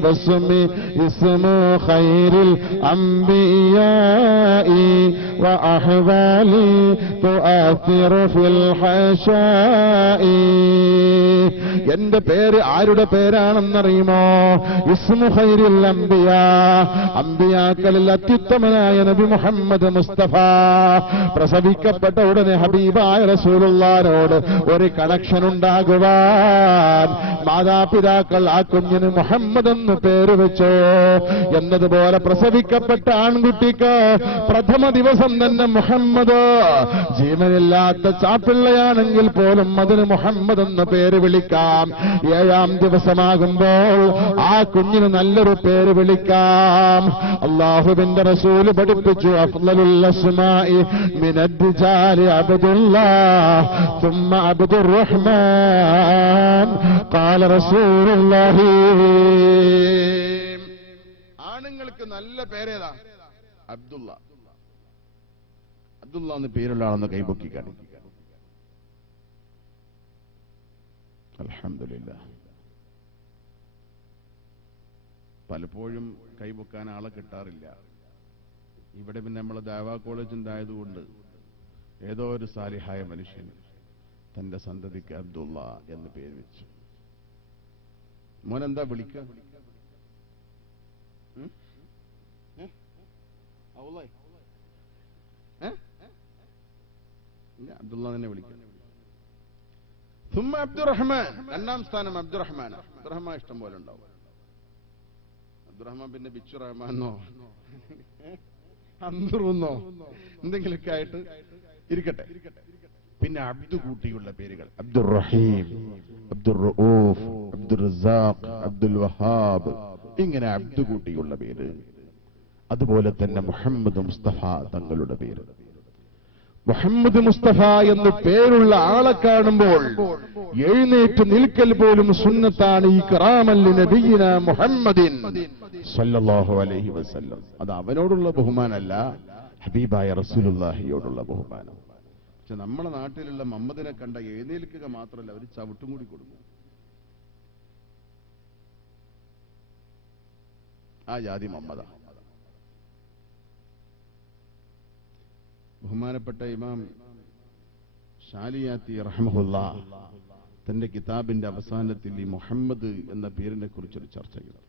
വസ്മി ഇസ്മു ഖൈറിൽ അംബിയാഇ വഅഹ്വാലി തുഅസിറു ഫിൽ ഹശാഇ. എന്റെ പേര് ആരുടെ പേരാണെന്നറിയുമോ? ഇസ്മു ഖൈറിൽ അംബിയാ, അംബിയാക്കളിൽ അത്യുത്തമനായ നബി മുഹമ്മദ് മുസ്തഫ. പ്രസവിക്കപ്പെട്ട ഉടനെ ഹബീബായ റസൂലുള്ളാഹിനോട് ഒരു കണക്ഷൻ ഉണ്ടാകുവാൻ മാതാപിതാക്കൾ ആ കുഞ്ഞിന് മുഹമ്മദ് എന്ന് പേര് വെച്ചു. എന്നതുപോലെ പ്രസവിക്കപ്പെട്ട ആൺകുട്ടിക്ക് പ്രഥമ ദിവസം തന്നെ മുഹമ്മദ്, ജീവനില്ലാത്ത ചാപ്പിള്ളയാണെങ്കിൽ പോലും അതിന് മുഹമ്മദ് എന്ന് പേര് വിളിക്കാം. 7-ാം ദിവസമാകുമ്പോൾ ആ കുഞ്ഞിന് നല്ലൊരു പേര് വിളിക്കാം. അല്ലാഹുവിന്റെ റസൂല് പഠിപ്പിച്ചു, അഫ്ളലുൽ അസ്മാഇ മിനദ് റിജാലി അബ്ദുല്ലാഹ് ثم عبد الرحمن قال رسول الله. ആണുങ്ങൾക്ക് നല്ല പേരേതാ? അബ്ദുള്ള. അബ്ദുള്ള എന്ന് പേരുള്ള ആളെന്ന് കൈപൊക്കി കാണിക്കുക. അൽഹംദുലില്ലാഹ്. പലപ്പോഴും കൈപൊക്കാൻ ആളെ കിട്ടാറില്ല. ഇവിടെ പിന്നെ നമ്മൾ ദാവാ കോളേജിന്റെ ആയതുകൊണ്ട് ഏതോ ഒരു സാലിഹായ മനുഷ്യൻ തന്റെ സന്തതിക്ക് അബ്ദുള്ള എന്ന് പേര് വെച്ചു. മോനെന്താ വിളിക്കുക? അബ്ദുള്ള തന്നെ വിളിക്കാം. സുമ്മ അബ്ദുറഹ്മാൻ, രണ്ടാം സ്ഥാനം അബ്ദുറഹ്മാൻ. അബ്ദുറഹ്മാൻ ഇഷ്ടം പോലെ ഉണ്ടാവും. അബ്ദുറഹ്മാൻ പിന്നെ ബിച്ചു റഹ്മാനോ അന്തൂന്നോ എന്തെങ്കിലുമൊക്കെ ആയിട്ട് ഇരിക്കട്ടെ. പിന്നെ അബ്ദു കൂട്ടിയുള്ള പേരുകൾ അബ്ദുർ റഹീം, അബ്ദുർ റഊഫ്, അബ്ദുർ റസാഖ്, അബ്ദുൽ വഹാബ്, ഇങ്ങനെ അബ്ദു കൂട്ടിയുള്ള പേര്. അതുപോലെ തന്നെ മുഹമ്മദ് മുസ്തഫ തങ്ങളുടെ പേര്. മുഹമ്മദ് മുസ്തഫ എന്ന് പേരുള്ള ആളെ കാണുമ്പോൾ എഴുന്നേറ്റ് നിൽക്കൽ പോലും സുന്നത്താണ്. ഈ കറാമല്ലി നബിയിന മുഹമ്മദിൻ സല്ലല്ലാഹു അലൈഹി വസല്ലം. അത് അവനോടുള്ള ബഹുമാനമല്ല, ഹബീബായ റസൂലുള്ളാഹിയോടുള്ള ബഹുമാനം. പക്ഷെ നമ്മുടെ നാട്ടിലുള്ള മുഹമ്മദിനെ കണ്ട എഴുന്നേൽക്കുക മാത്രമല്ല, അവർ ചവിട്ടും കൂടി കൊടുക്കും. ആ ജാതി മുഹമ്മദ. ബഹുമാനപ്പെട്ട ഇമാം ഷാലിയാത്തി റഹ്മഹുല്ലാ തന്റെ കിതാബിന്റെ അവസാനത്തിൽ ഈ മുഹമ്മദ് എന്ന പേരിനെ കുറിച്ചൊരു ചർച്ച ചെയ്തു.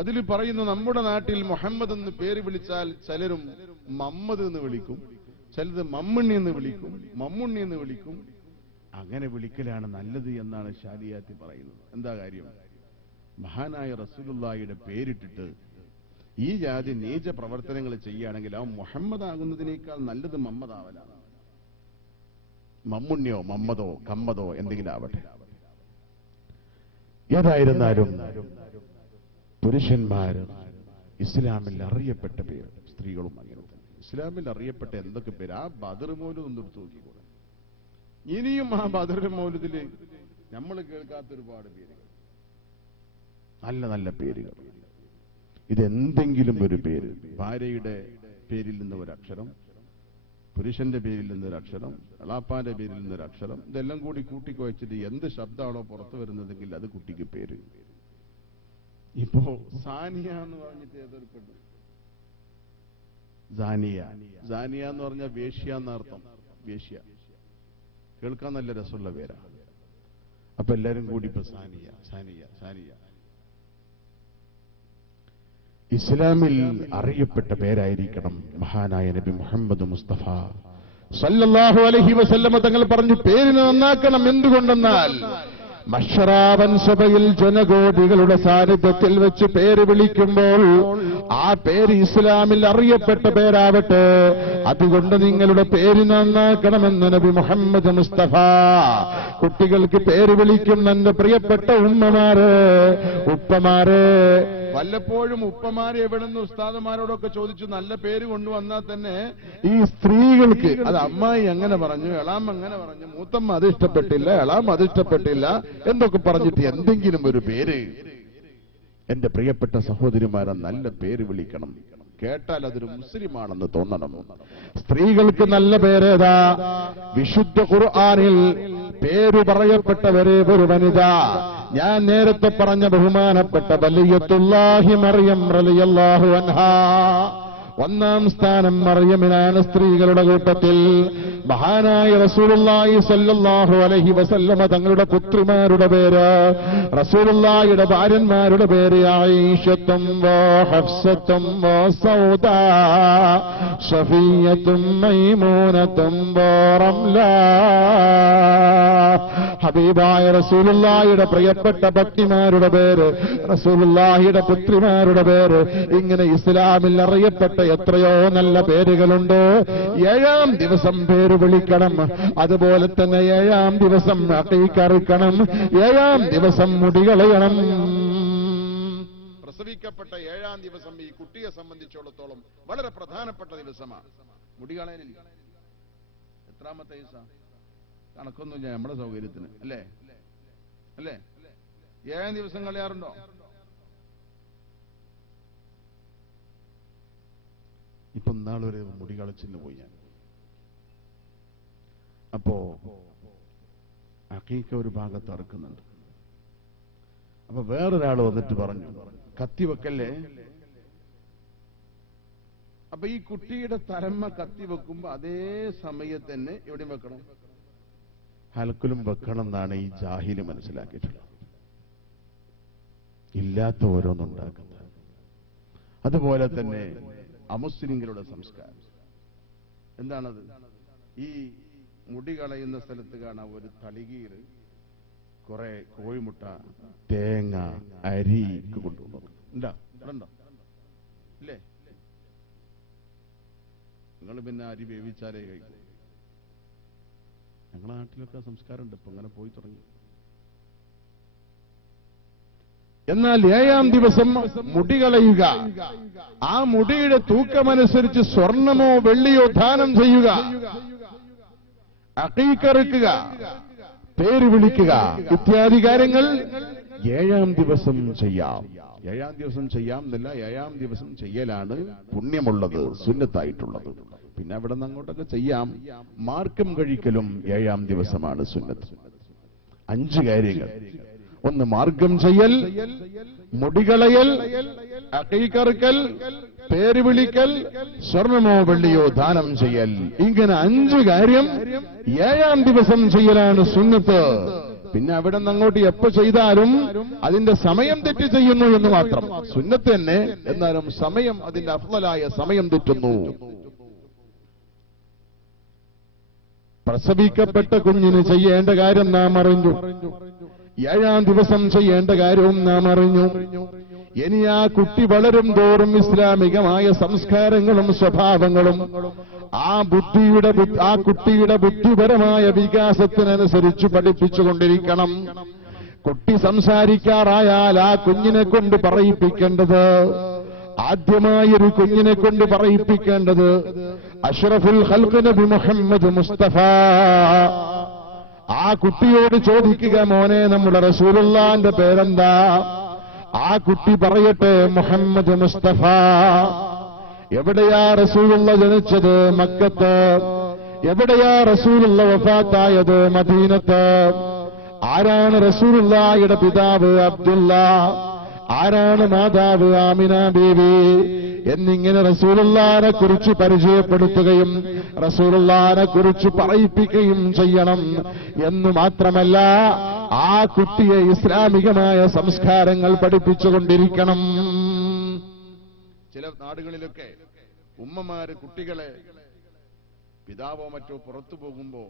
അതിൽ പറയുന്നു, നമ്മുടെ നാട്ടിൽ മുഹമ്മദ് എന്ന് പേര് വിളിച്ചാൽ ചിലരും മമ്മദ് എന്ന് വിളിക്കും, ചിലത് മമ്മണ്ണി എന്ന് വിളിക്കും, മമ്മുണ്ണി എന്ന് വിളിക്കും. അങ്ങനെ വിളിക്കലാണ് നല്ലത് എന്നാണ് ഷാലിയാത്തി പറയുന്നത്. എന്താ കാര്യം? മഹാനായ റസൂലുള്ളാഹിയുടെ പേരിട്ടിട്ട് ഈ ജാതി നീച പ്രവർത്തനങ്ങൾ ചെയ്യുകയാണെങ്കിൽ ആ മുഹമ്മദ് ആകുന്നതിനേക്കാൾ നല്ലത് മമ്മദ് ആവലാണ്. മമ്മുണ്ണിയോ മമ്മദോ കമ്മദോ എന്തെങ്കിലും ആവട്ടെ. ഏതായിരുന്നാലും പുരുഷന്മാർ ഇസ്ലാമിൽ അറിയപ്പെട്ട പേര്, സ്ത്രീകളും അങ്ങനെ തന്നെ ഇസ്ലാമിൽ അറിയപ്പെട്ട എന്തൊക്കെ പേര്. ആ ബദർ മൗലിദ് ഒന്ന് എടുത്തു നോക്കിക്കൂടെ. ഇനിയും ആ ബദർ മൗലിദില് നമ്മൾ കേൾക്കാത്ത ഒരുപാട് പേരുകൾ, നല്ല നല്ല പേരുകൾ. ഇതെന്തെങ്കിലും ഒരു പേര്, ഭാര്യയുടെ പേരിൽ നിന്ന് ഒരക്ഷരം, പുരുഷന്റെ പേരിൽ നിന്നൊരക്ഷരം, എളാപ്പാന്റെ പേരിൽ നിന്നൊരക്ഷരം, ഇതെല്ലാം കൂടി കൂട്ടിക്കുവച്ചിട്ട് എന്ത് ശബ്ദമാണോ പുറത്തു വരുന്നതെങ്കിൽ അത് കുട്ടിക്ക് പേര്. ഇപ്പോ സാനിയ എന്ന് പറഞ്ഞിട്ട് ഏതൊരു പെണ്ണ്, സാനിയ. സാനിയ എന്ന് പറഞ്ഞാൽ വേശ്യ എന്നർത്ഥം. വേശ്യ കേൾക്കാൻ നല്ല രസമുള്ള പേരാ. അപ്പൊ എല്ലാരും കൂടി ഇപ്പൊ സാനിയ സാനിയ സാനിയ. ഇസ്ലാമിൽ അറിയപ്പെട്ട പേരായിരിക്കണം മഹാനായ നബി മുഹമ്മദ് മുസ്തഫ സല്ലല്ലാഹു അലൈഹി വസല്ലമ തങ്ങൾ പറഞ്ഞു, പേരിനെ നന്നാക്കണം. എന്തുകൊണ്ടെന്നാൽ മശ്റാവൻ സഭയിൽ ജനകോടികളുടെ സാന്നിധ്യത്തിൽ വെച്ച് പേര് വിളിക്കുമ്പോൾ ആ പേര് ഇസ്ലാമിൽ അറിയപ്പെട്ട പേരാവട്ടെ. അതുകൊണ്ട് നിങ്ങളുടെ പേര് നന്നാക്കണമെന്ന് നബി മുഹമ്മദ് മുസ്തഫ കുട്ടികൾക്ക് പേര് വിളിക്കുന്ന എന്റെ പ്രിയപ്പെട്ട ഉമ്മമാര്, ഉപ്പമാര്, വല്ലപ്പോഴും ഉപ്പമാരെ എവിടെന്ന് ഉസ്താദുമാരോടൊക്കെ ചോദിച്ചു നല്ല പേര് കൊണ്ടുവന്നാൽ തന്നെ ഈ സ്ത്രീകൾക്ക് അത് അമ്മായി അങ്ങനെ പറഞ്ഞു, എളാം അങ്ങനെ പറഞ്ഞു, മൂത്തമ്മ അത് ഇഷ്ടപ്പെട്ടില്ല, എളാം അത് ഇഷ്ടപ്പെട്ടില്ല എന്തൊക്കെ പറഞ്ഞിട്ട് എന്തെങ്കിലും ഒരു പേര്. എന്റെ പ്രിയപ്പെട്ട സഹോദരിമാരെ, നല്ല പേര് വിളിക്കണം. കേട്ടാൽ അതൊരു മുസ്ലിമാണെന്ന് തോന്നണം. സ്ത്രീകൾക്ക് നല്ല പേരേതാ? വിശുദ്ധ ഖുർആനിൽ പേരു പറയപ്പെട്ടവരെ ഒരു വനിത, ഞാൻ നേരത്തെ പറഞ്ഞ ബഹുമാനപ്പെട്ട ബലിയത്തുല്ലാഹി മറിയം റളിയല്ലാഹു അൻഹാ. ഒന്നാം സ്ഥാനം മറിയമിനാണ് സ്ത്രീകളുടെ കൂട്ടത്തിൽ. മഹാനായ റസൂലുള്ളാഹി സ്വല്ലല്ലാഹു അലൈഹി വസല്ലമ തങ്ങളുടെ പുത്രിമാരുടെ പേര്, റസൂലുള്ളാഹിയുടെ ഭാര്യന്മാരുടെ പേര് ആയിഷത്തും ഹഫ്സത്തും സൗദാ സഫിയ്യത്തും മൈമൂനത്തും റംലാ. ഹബീബായ റസൂലുള്ളാഹിയുടെ പ്രിയപ്പെട്ട പത്നിമാരുടെ പേര്, റസൂലുള്ളാഹിയുടെ പുത്രിമാരുടെ പേര്, ഇങ്ങനെ ഇസ്ലാമിൽ അറിയപ്പെട്ട എത്രയോ നല്ല പേരുകളുണ്ട്. 7-ാം ദിവസം പേര് വിളിക്കണം. അതുപോലെ തന്നെ 7-ാം ദിവസം അഖീഖ അറുക്കണം. 7-ാം ദിവസം മുടി കളയണം. പ്രസവിക്കപ്പെട്ട 7-ാം ദിവസം ഈ കുട്ടിയെ സംബന്ധിച്ചിടത്തോളം വളരെ പ്രധാനപ്പെട്ട ദിവസമാണ്. മുടി കളയലില്ല. എത്രാമത്തെ ദിവസം കണക്കൊന്നുമില്ല, നമ്മുടെ സൗകര്യത്തിന് അല്ലേ അല്ലേ 7-ാം ദിവസം കളയാറുണ്ടോ? ഇപ്പൊ നാളൊരു മുടി കളച്ചിന് പോയി ഞാൻ. അപ്പോ അഖീഖ ഒരു ഭാഗത്ത് അറുക്കുന്നുണ്ട്. അപ്പൊ വേറൊരാൾ വന്നിട്ട് പറഞ്ഞു, കത്തി വെക്കല്ലേ. അപ്പൊ ഈ കുട്ടിയുടെ തലമ്മ കത്തി വെക്കുമ്പോ അതേ സമയത്ത് തന്നെ എവിടെയും വെക്കണം, ഹൽക്കിലും വെക്കണം എന്നാണ് ഈ ജാഹില് മനസ്സിലാക്കിയിട്ടുള്ളത്. ഇല്ലാത്ത ഓരോന്നുണ്ടാക്കുന്നത്. അതുപോലെ തന്നെ അമുസ്ലിങ്ങളുടെ സംസ്കാരം എന്താണത്? ഈ മുടി കളയുന്ന സ്ഥലത്ത് കാണാം ഒരു തളികീർ, കുറെ കോഴിമുട്ട, തേങ്ങ, അരി കൊണ്ടുപോകുന്നത് ഉണ്ടോ? ഉണ്ടോ? ഇല്ലേ? നിങ്ങൾ പിന്നെ അരി വേവിച്ചാലേ കഴിക്കും. ഞങ്ങളുടെ നാട്ടിലൊക്കെ സംസ്കാരം ഉണ്ട്, ഇപ്പൊ അങ്ങനെ പോയി തുടങ്ങി. എന്നാൽ 7-ാം ദിവസം മുടി കളയുക, ആ മുടിയുടെ തൂക്കമനുസരിച്ച് സ്വർണമോ വെള്ളിയോ ദാനം ചെയ്യുക, അഖീഖറുക്കുക, പേര് വിളിക്കുക ഇത്യാദി കാര്യങ്ങൾ 7-ാം ദിവസം ചെയ്യാം. 7-ാം ദിവസം ചെയ്യാം എന്നല്ല, 7-ാം ദിവസം ചെയ്യലാണ് പുണ്യമുള്ളത്, സുന്നത്തായിട്ടുള്ളത്. പിന്നെ അവിടെ നിന്ന് അങ്ങോട്ടൊക്കെ ചെയ്യാം. മാർക്കം കഴിക്കലും 7-ാം ദിവസമാണ് സുന്നത്ത്. 5 കാര്യങ്ങൾ: ഒന്ന് മാർഗം ചെയ്യൽ, മുടികളയൽ, അഖീഖറുക്കൽ, പേര് വിളിക്കൽ, സ്വർണമോ വെള്ളിയോ ദാനം ചെയ്യൽ. ഇങ്ങനെ 5 കാര്യം 7-ാം ദിവസം ചെയ്യലാണ് സുന്നത്ത്. പിന്നെ അവിടെ നിന്ന് അങ്ങോട്ട് എപ്പോ ചെയ്താലും അതിന്റെ സമയം തെറ്റി ചെയ്യുന്നു എന്ന് മാത്രം. സുന്നത്ത് തന്നെ, എന്നാലും സമയം, അതിന്റെ അഫ്ളലായ സമയം തെറ്റുന്നു. പ്രസവിക്കപ്പെട്ട കുഞ്ഞിന് ചെയ്യേണ്ട കാര്യം നാം അറിഞ്ഞു. 7-ാം ദിവസം ചെയ്യേണ്ട കാര്യവും നാം അറിഞ്ഞു. ഇനി ആ കുട്ടി വളരും തോറും ഇസ്ലാമികമായ സംസ്കാരങ്ങളും സ്വഭാവങ്ങളും ആ കുട്ടിയുടെ ബുദ്ധിപരമായ വികാസത്തിനനുസരിച്ച് പഠിപ്പിച്ചുകൊണ്ടിരിക്കണം. കുട്ടി സംസാരിക്കാറായാൽ ആ കുഞ്ഞിനെ കൊണ്ട് പറയിപ്പിക്കേണ്ടത്, ആദ്യമായൊരു കുഞ്ഞിനെ കൊണ്ട് പറയിപ്പിക്കേണ്ടത് അഷ്റഫുൽ ഖൽഖ് നബി മുഹമ്മദ് മുസ്തഫ. ആ കുട്ടിയോട് ചോദിക്കുക, മോനെ നമ്മുടെ റസൂലുള്ളാഹിന്റെ പേരെന്താ? ആ കുട്ടി പറയട്ടെ മുഹമ്മദ് മുസ്തഫ. എവിടെയാ റസൂലുള്ള ജനിച്ചത്? മക്കത്ത്. എവിടെയാ റസൂലുള്ള വഫാത്തായത്? മദീനത്ത്. ആരാണ് റസൂലുള്ളാഹിയുടെ പിതാവ്? അബ്ദുള്ള. ആരാണ് മാതാവ്? ആമിന ബീവി. എന്നിങ്ങനെ റസൂലുള്ളാഹിനെ കുറിച്ച് പരിചയപ്പെടുത്തുകയും റസൂലുള്ളാഹിനെ കുറിച്ച് പറയിപ്പിക്കുകയും ചെയ്യണം. എന്ന് മാത്രമല്ല, ആ കുട്ടിയെ ഇസ്ലാമികമായ സംസ്കാരങ്ങൾ പഠിപ്പിച്ചുകൊണ്ടിരിക്കണം. ചില നാടുകളിലൊക്കെ ഉമ്മമാര് കുട്ടികളെ പിതാവോ മറ്റോ പുറത്തു പോകുമ്പോ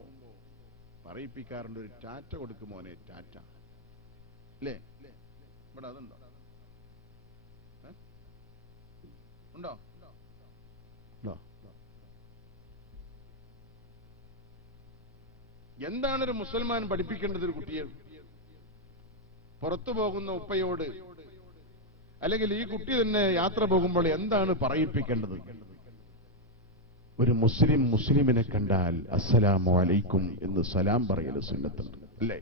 പറയിപ്പിക്കാറുണ്ട്, ഒരു ടാറ്റ കൊടുക്കുമോനെ, ടാറ്റ. അല്ലേ? ഇവിടെ അതുണ്ടോ? ഉണ്ടോ? എന്താണ് ഒരു മുസൽമാൻ പഠിപ്പിക്കേണ്ടത് ഒരു കുട്ടിയെ? പുറത്തു പോകുന്ന ഉപ്പയോട്, അല്ലെങ്കിൽ ഈ കുട്ടി തന്നെ യാത്ര പോകുമ്പോൾ എന്താണ് പറയിപ്പിക്കേണ്ടത്? ഒരു മുസ്ലിമിനെ കണ്ടാൽ അസ്സലാമു അലൈക്കും എന്ന് സലാം പറയൽ സുന്നത്തുണ്ട്, അല്ലേ?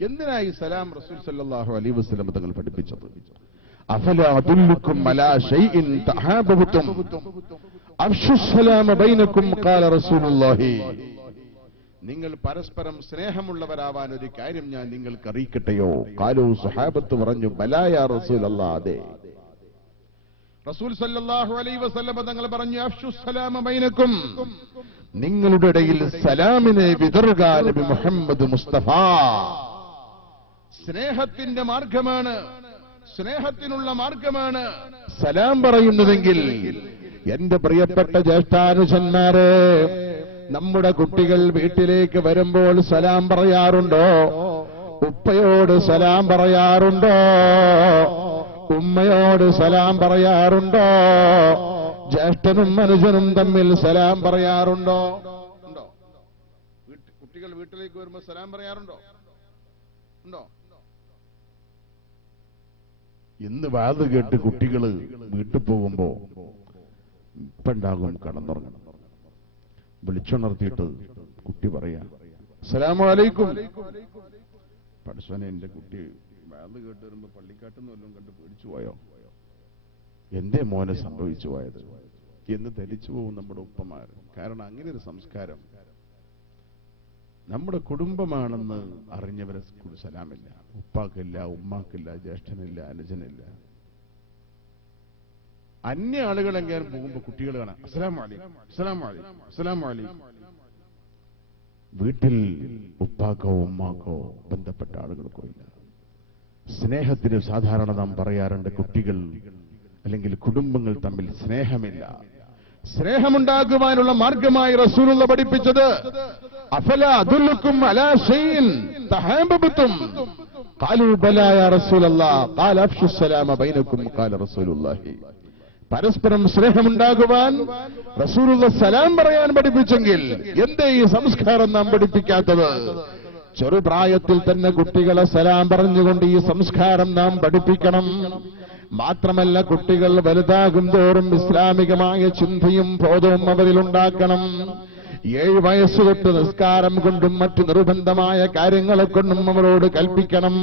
എന്തിനായി സലാം റസൂൽ സല്ലല്ലാഹു അലൈഹി വസല്ലം തങ്ങൾ പഠിപ്പിച്ചത്? അഫലാ അദുല്ലുക്കും അലാ ശൈഇൻ തഹാബബതും അഫ്ശുസ്സലാമ ബൈനക്കും ഖാല റസൂലുള്ളാഹി. നിങ്ങൾ പരസ്പരം സ്നേഹമുള്ളവരാവാൻ ഒരു കാര്യം ഞാൻ നിങ്ങൾക്ക് അറിയിക്കട്ടെയോ? ഖാലു, സ്വഹാബത്ത് പറഞ്ഞു, ബലാ യാ റസൂലല്ലാഹ്, അതെ. റസൂൽ സല്ലല്ലാഹു അലൈഹി വസല്ലം തങ്ങൾ പറഞ്ഞു, അഫ്ശുസ്സലാമ ബൈനക്കും, നിങ്ങളുടെ ഇടയിൽ സലാമിനെ വിതറുക നബി മുഹമ്മദ് മുസ്തഫ. സ്നേഹത്തിന്റെ മാർഗമാണ്, സ്നേഹത്തിനുള്ള മാർഗമാണ് സലാം പറയുന്നതെങ്കിൽ. എന്റെ പ്രിയപ്പെട്ട ജ്യേഷ്ഠാനുജന്മാരെ, നമ്മുടെ കുട്ടികൾ വീട്ടിലേക്ക് വരുമ്പോൾ സലാം പറയാറുണ്ടോ? ഉപ്പയോട് സലാം പറയാറുണ്ടോ? ഉമ്മയോട് സലാം പറയാറുണ്ടോ? ജ്യേഷ്ഠനും അനുജനും തമ്മിൽ സലാം പറയാറുണ്ടോ? ഉണ്ടോ? കുട്ടികൾ വീട്ടിലേക്ക് വരുമ്പോൾ സലാം പറയാറുണ്ടോ? ഉണ്ടോ? ഇന്ന് വാത് കേട്ട് കുട്ടികൾ വീട്ടിൽ പോകുമ്പോ ഇപ്പണ്ടാകും കടന്നുറങ്ങണം. വിളിച്ചുണർത്തിയിട്ട് കുട്ടി പറയാ, അസ്സലാമു അലൈക്കും. പടച്ചോനെ, എന്റെ കുട്ടി വാത് കേട്ട് വരുമ്പോ പള്ളിക്കാട്ടെന്ന് വല്ലതും കണ്ട് പേടിച്ചു പോയോ? എന്തേ മോനെ സംഭവിച്ചു പോയത് എന്ന് ധരിച്ചു പോകും നമ്മുടെ ഉപ്പമാർ. കാരണം അങ്ങനെ ഒരു സംസ്കാരം നമ്മുടെ കുടുംബമാണെന്ന് അറിഞ്ഞവരെ സലാമില്ല. ഉപ്പാക്കില്ല, ഉമ്മാക്കില്ല, ജ്യേഷ്ഠനില്ല, അനുജനില്ല. അന്യ ആളുകളെങ്കിലും പോകുമ്പോ കുട്ടികൾ കാണാം, അസ്സലാമു അലൈക്കും, അസ്സലാമു അലൈക്കും, അസ്സലാമു അലൈക്കും. വീട്ടിൽ ഉപ്പാക്കോ ഉമ്മാക്കോ ബന്ധപ്പെട്ട ആളുകൾക്കോ ഇല്ല. സ്നേഹത്തിന് സാധാരണ നാം പറയാറുണ്ട്, കുട്ടികൾ അല്ലെങ്കിൽ കുടുംബങ്ങൾ തമ്മിൽ സ്നേഹമില്ല. സ്നേഹമുണ്ടാകുവാനുള്ള മാർഗമായി റസൂലുള്ള പഠിപ്പിച്ചത് അഫലാ അദുല്ലുക്കും അലാ ഷൈഇൻ തഹാബബതും ഖാലൂ ബലാ യാ റസൂലല്ലാഹ് ഖാല അഫ്ശു സലാമ ബൈനക്കും ഖാല റസൂലുള്ളാഹി. പരസ്പരം സ്നേഹമുണ്ടാകുവാൻ റസൂലുള്ള സലാം പറയാൻ പഠിപ്പിച്ചെങ്കിൽ എന്തേ ഈ സംസ്കാരം നാം പഠിപ്പിക്കാത്തത്? ചെറുപ്രായത്തിൽ തന്നെ കുട്ടികളെ സലാം പറഞ്ഞുകൊണ്ട് ഈ സംസ്കാരം നാം പഠിപ്പിക്കണം. മാത്രമല്ല, കുട്ടികൾ വലുതാകും തോറും ഇസ്ലാമികമായ ചിന്തയും ബോധവും അവരിലുണ്ടാക്കണം. 7 വയസ്സ് തൊട്ട് നിസ്കാരം കൊണ്ടും മറ്റു നിർബന്ധമായ കാര്യങ്ങളെ കൊണ്ടും അവരോട് കൽപ്പിക്കണം.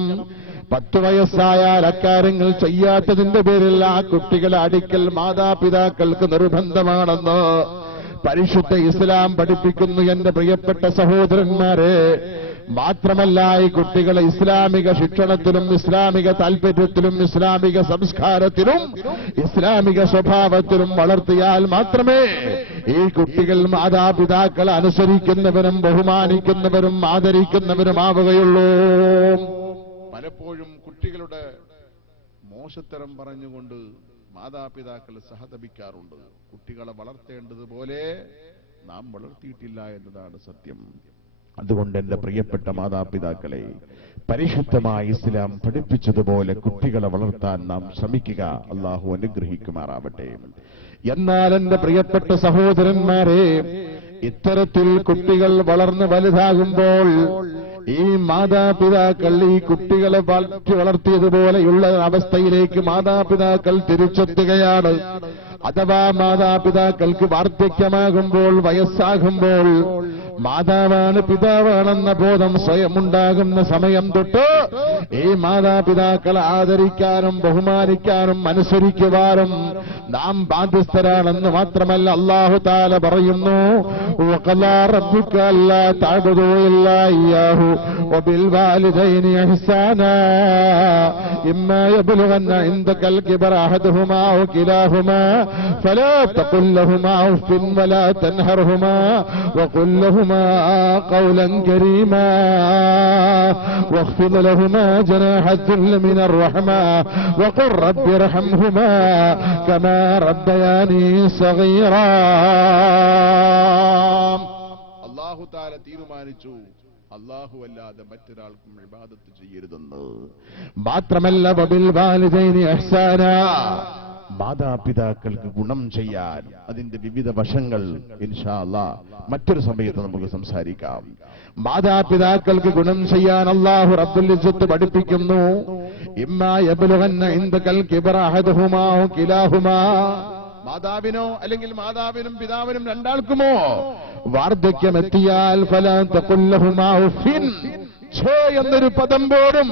10 വയസ്സായാൽ അക്കാര്യങ്ങൾ ചെയ്യാത്തതിന്റെ പേരിൽ ആ കുട്ടികളെ അടിക്കൽ മാതാപിതാക്കൾക്ക് നിർബന്ധമാണെന്ന് പരിശുദ്ധ ഇസ്ലാം പഠിപ്പിക്കുന്നു. എന്റെ പ്രിയപ്പെട്ട സഹോദരന്മാരെ, മാത്രമല്ല ഈ കുട്ടികളെ ഇസ്ലാമിക ശിക്ഷണത്തിലും ഇസ്ലാമിക താൽപര്യത്തിലും ഇസ്ലാമിക സംസ്കാരത്തിലും ഇസ്ലാമിക സ്വഭാവത്തിലും വളർത്തിയാൽ മാത്രമേ ഈ കുട്ടികൾ മാതാപിതാക്കളെ അനുസരിക്കുന്നവരും ബഹുമാനിക്കുന്നവരും ആദരിക്കുന്നവരുമാവുകയുള്ളൂ. പലപ്പോഴും കുട്ടികളുടെ മോശത്തരം പറഞ്ഞുകൊണ്ട് മാതാപിതാക്കൾ സഹതപിക്കാറുണ്ട്. കുട്ടികളെ വളർത്തേണ്ടതുപോലെ നാം വളർത്തിയിട്ടില്ല എന്നതാണ് സത്യം. അതുകൊണ്ട് എന്റെ പ്രിയപ്പെട്ട മാതാപിതാക്കളെ, പരിശുദ്ധമായ ഇസ്ലാം പഠിപ്പിച്ചതുപോലെ കുട്ടികളെ വളർത്താൻ നാം ശ്രമിക്കുക. അള്ളാഹു അനുഗ്രഹിക്കുമാറാവട്ടെ. എന്നാൽ എന്റെ പ്രിയപ്പെട്ട സഹോദരന്മാരെ, ഇത്തരത്തിൽ കുട്ടികൾ വളർന്ന് വലുതാകുമ്പോൾ ഈ മാതാപിതാക്കൾ ഈ കുട്ടികളെ വളർത്തിയതുപോലെയുള്ള അവസ്ഥയിലേക്ക് മാതാപിതാക്കൾ തിരിച്ചെത്തുകയാണ്. അഥവാ മാതാപിതാക്കൾക്ക് വാർദ്ധക്യമാകുമ്പോൾ, വയസ്സാകുമ്പോൾ മാതാവാണ് പിതാവാണെന്ന ബോധം സ്വയം ഉണ്ടാകുന്ന സമയം തൊട്ട് ഈ മാതാപിതാക്കളെ ആദരിക്കാനും ബഹുമാനിക്കാനും അനുസരിക്കുവാനും നാം ബാധ്യസ്ഥരാണെന്ന് മാത്രമല്ല, അല്ലാഹു തആല പറയുന്നു, വഖലാ റബ്ബുക അല്ലാ തഅബുദൂ ഇല്ലാ ഇയ്യാഹു വബിൽ വാലിദൈനി ഇഹ്സാനാ ഇമ്മാ യബ്ലുഗന്ന ഇൻദകൽ കിബറ അഹദുഹുമാ ഔ കിലാഹുമാ ഫലാ തഖുൽ ലഹുമാ ഉഫ്ഫിൻ വലാ തൻഹർഹുമാ വഖുൽ ലഹുമാ قولا كريما واخفض لهما جناح الذل من الرحمة وقل رب ارحمهما كما ربياني صغيرا. അല്ലാഹു തആല തീരുമാനിച്ചു, അല്ലാഹു അല്ലാതെ മറ്റൊരാൾക്കും ഇബാദത്ത് ചെയ്യരുതെന്ന്. മാത്രമല്ല, വബിൽ വാലിദൈനി ഇഹ്സാനാ, മാതാപിതാക്കൾക്ക് ഗുണം ചെയ്യാൻ അതിന്റെ വിവിധ വശങ്ങൾ ഇൻഷാ അല്ലാഹ് മറ്റൊരു സമയത്ത് നമുക്ക് സംസാരിക്കാം. മാതാപിതാക്കൾക്ക് ഗുണം ചെയ്യാൻ അല്ലാഹു റബ്ബുൽ ഇസ്സത്ത് പഠിപ്പിക്കുന്നു. ഇമ്മാ യബ്ലുഗന്ന ഇൻദകൽ കിബറ അഹദുഹുമാ ഔ കിലാഹുമാ, മാതാവിനോ അല്ലെങ്കിൽ മാതാവിനും പിതാവിനും രണ്ടാൾക്കുമോ വാർദ്ധക്യമെത്തിയാൽ ഫലാ തഖുൽ ലഹുമാ ഉഫിൻ, ഛേ എന്നൊരു പദം പോലും,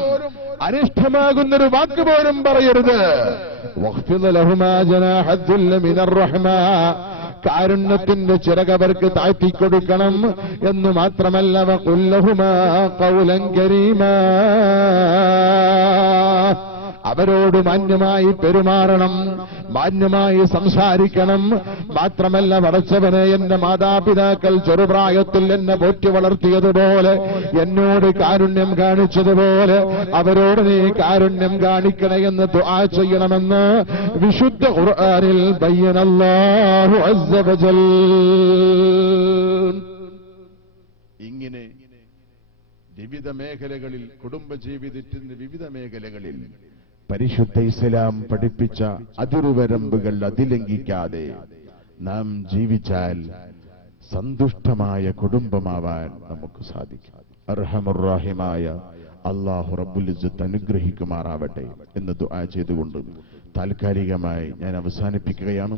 അനിഷ്ടമാകുന്നൊരു വാക്ക് പോലും പറയരുത്. വഖ്ഫിദ് ലഹുമാ ജനാഹ അദ്ദുല്ല മിനർ റഹ്മാ, കാരുണ്യത്തിന്റെ ചിറകവർക്ക് താഴ്ത്തിക്കൊടുക്കണം എന്ന് മാത്രമല്ല, വഖുൽ ലഹുമാ ഖൗലൻ കരീമാ, അവരോട് മാന്യമായി പെരുമാറണം, മാന്യമായി സംസാരിക്കണം. മാത്രമല്ല, പടച്ചവനെ, എന്റെ മാതാപിതാക്കൾ ചെറുപ്രായത്തിൽ എന്നെ പോറ്റി വളർത്തിയതുപോലെ, എന്നോട് കാരുണ്യം കാണിച്ചതുപോലെ അവരോട് നീ കാരുണ്യം കാണിക്കണേ എന്ന് ദുആ ചെയ്യണമെന്ന് വിശുദ്ധ ഖുർആനിൽ ബയ്യനല്ലാഹു അസ്സ വജൽ. ഇങ്ങനെ വിവിധ മേഖലകളിൽ, കുടുംബജീവിതത്തിന്റെ വിവിധ മേഖലകളിൽ പരിശുദ്ധ ഇസ്ലാം പഠിപ്പിച്ച അതിരുവരമ്പുകൾ അതിലംഘിക്കാതെ നാം ജീവിച്ചാൽ സന്തുഷ്ടമായ കുടുംബമാവാൻ നമുക്ക് സാധിക്കും. അർഹമുർ റഹീമായ അല്ലാഹു റബ്ബുൽ ഇസ്സത്ത് അനുഗ്രഹിക്കുമാറാവട്ടെ എന്ന് ദുആ ചെയ്തുകൊണ്ട് താൽക്കാലികമായി ഞാൻ അവസാനിപ്പിക്കുകയാണ്.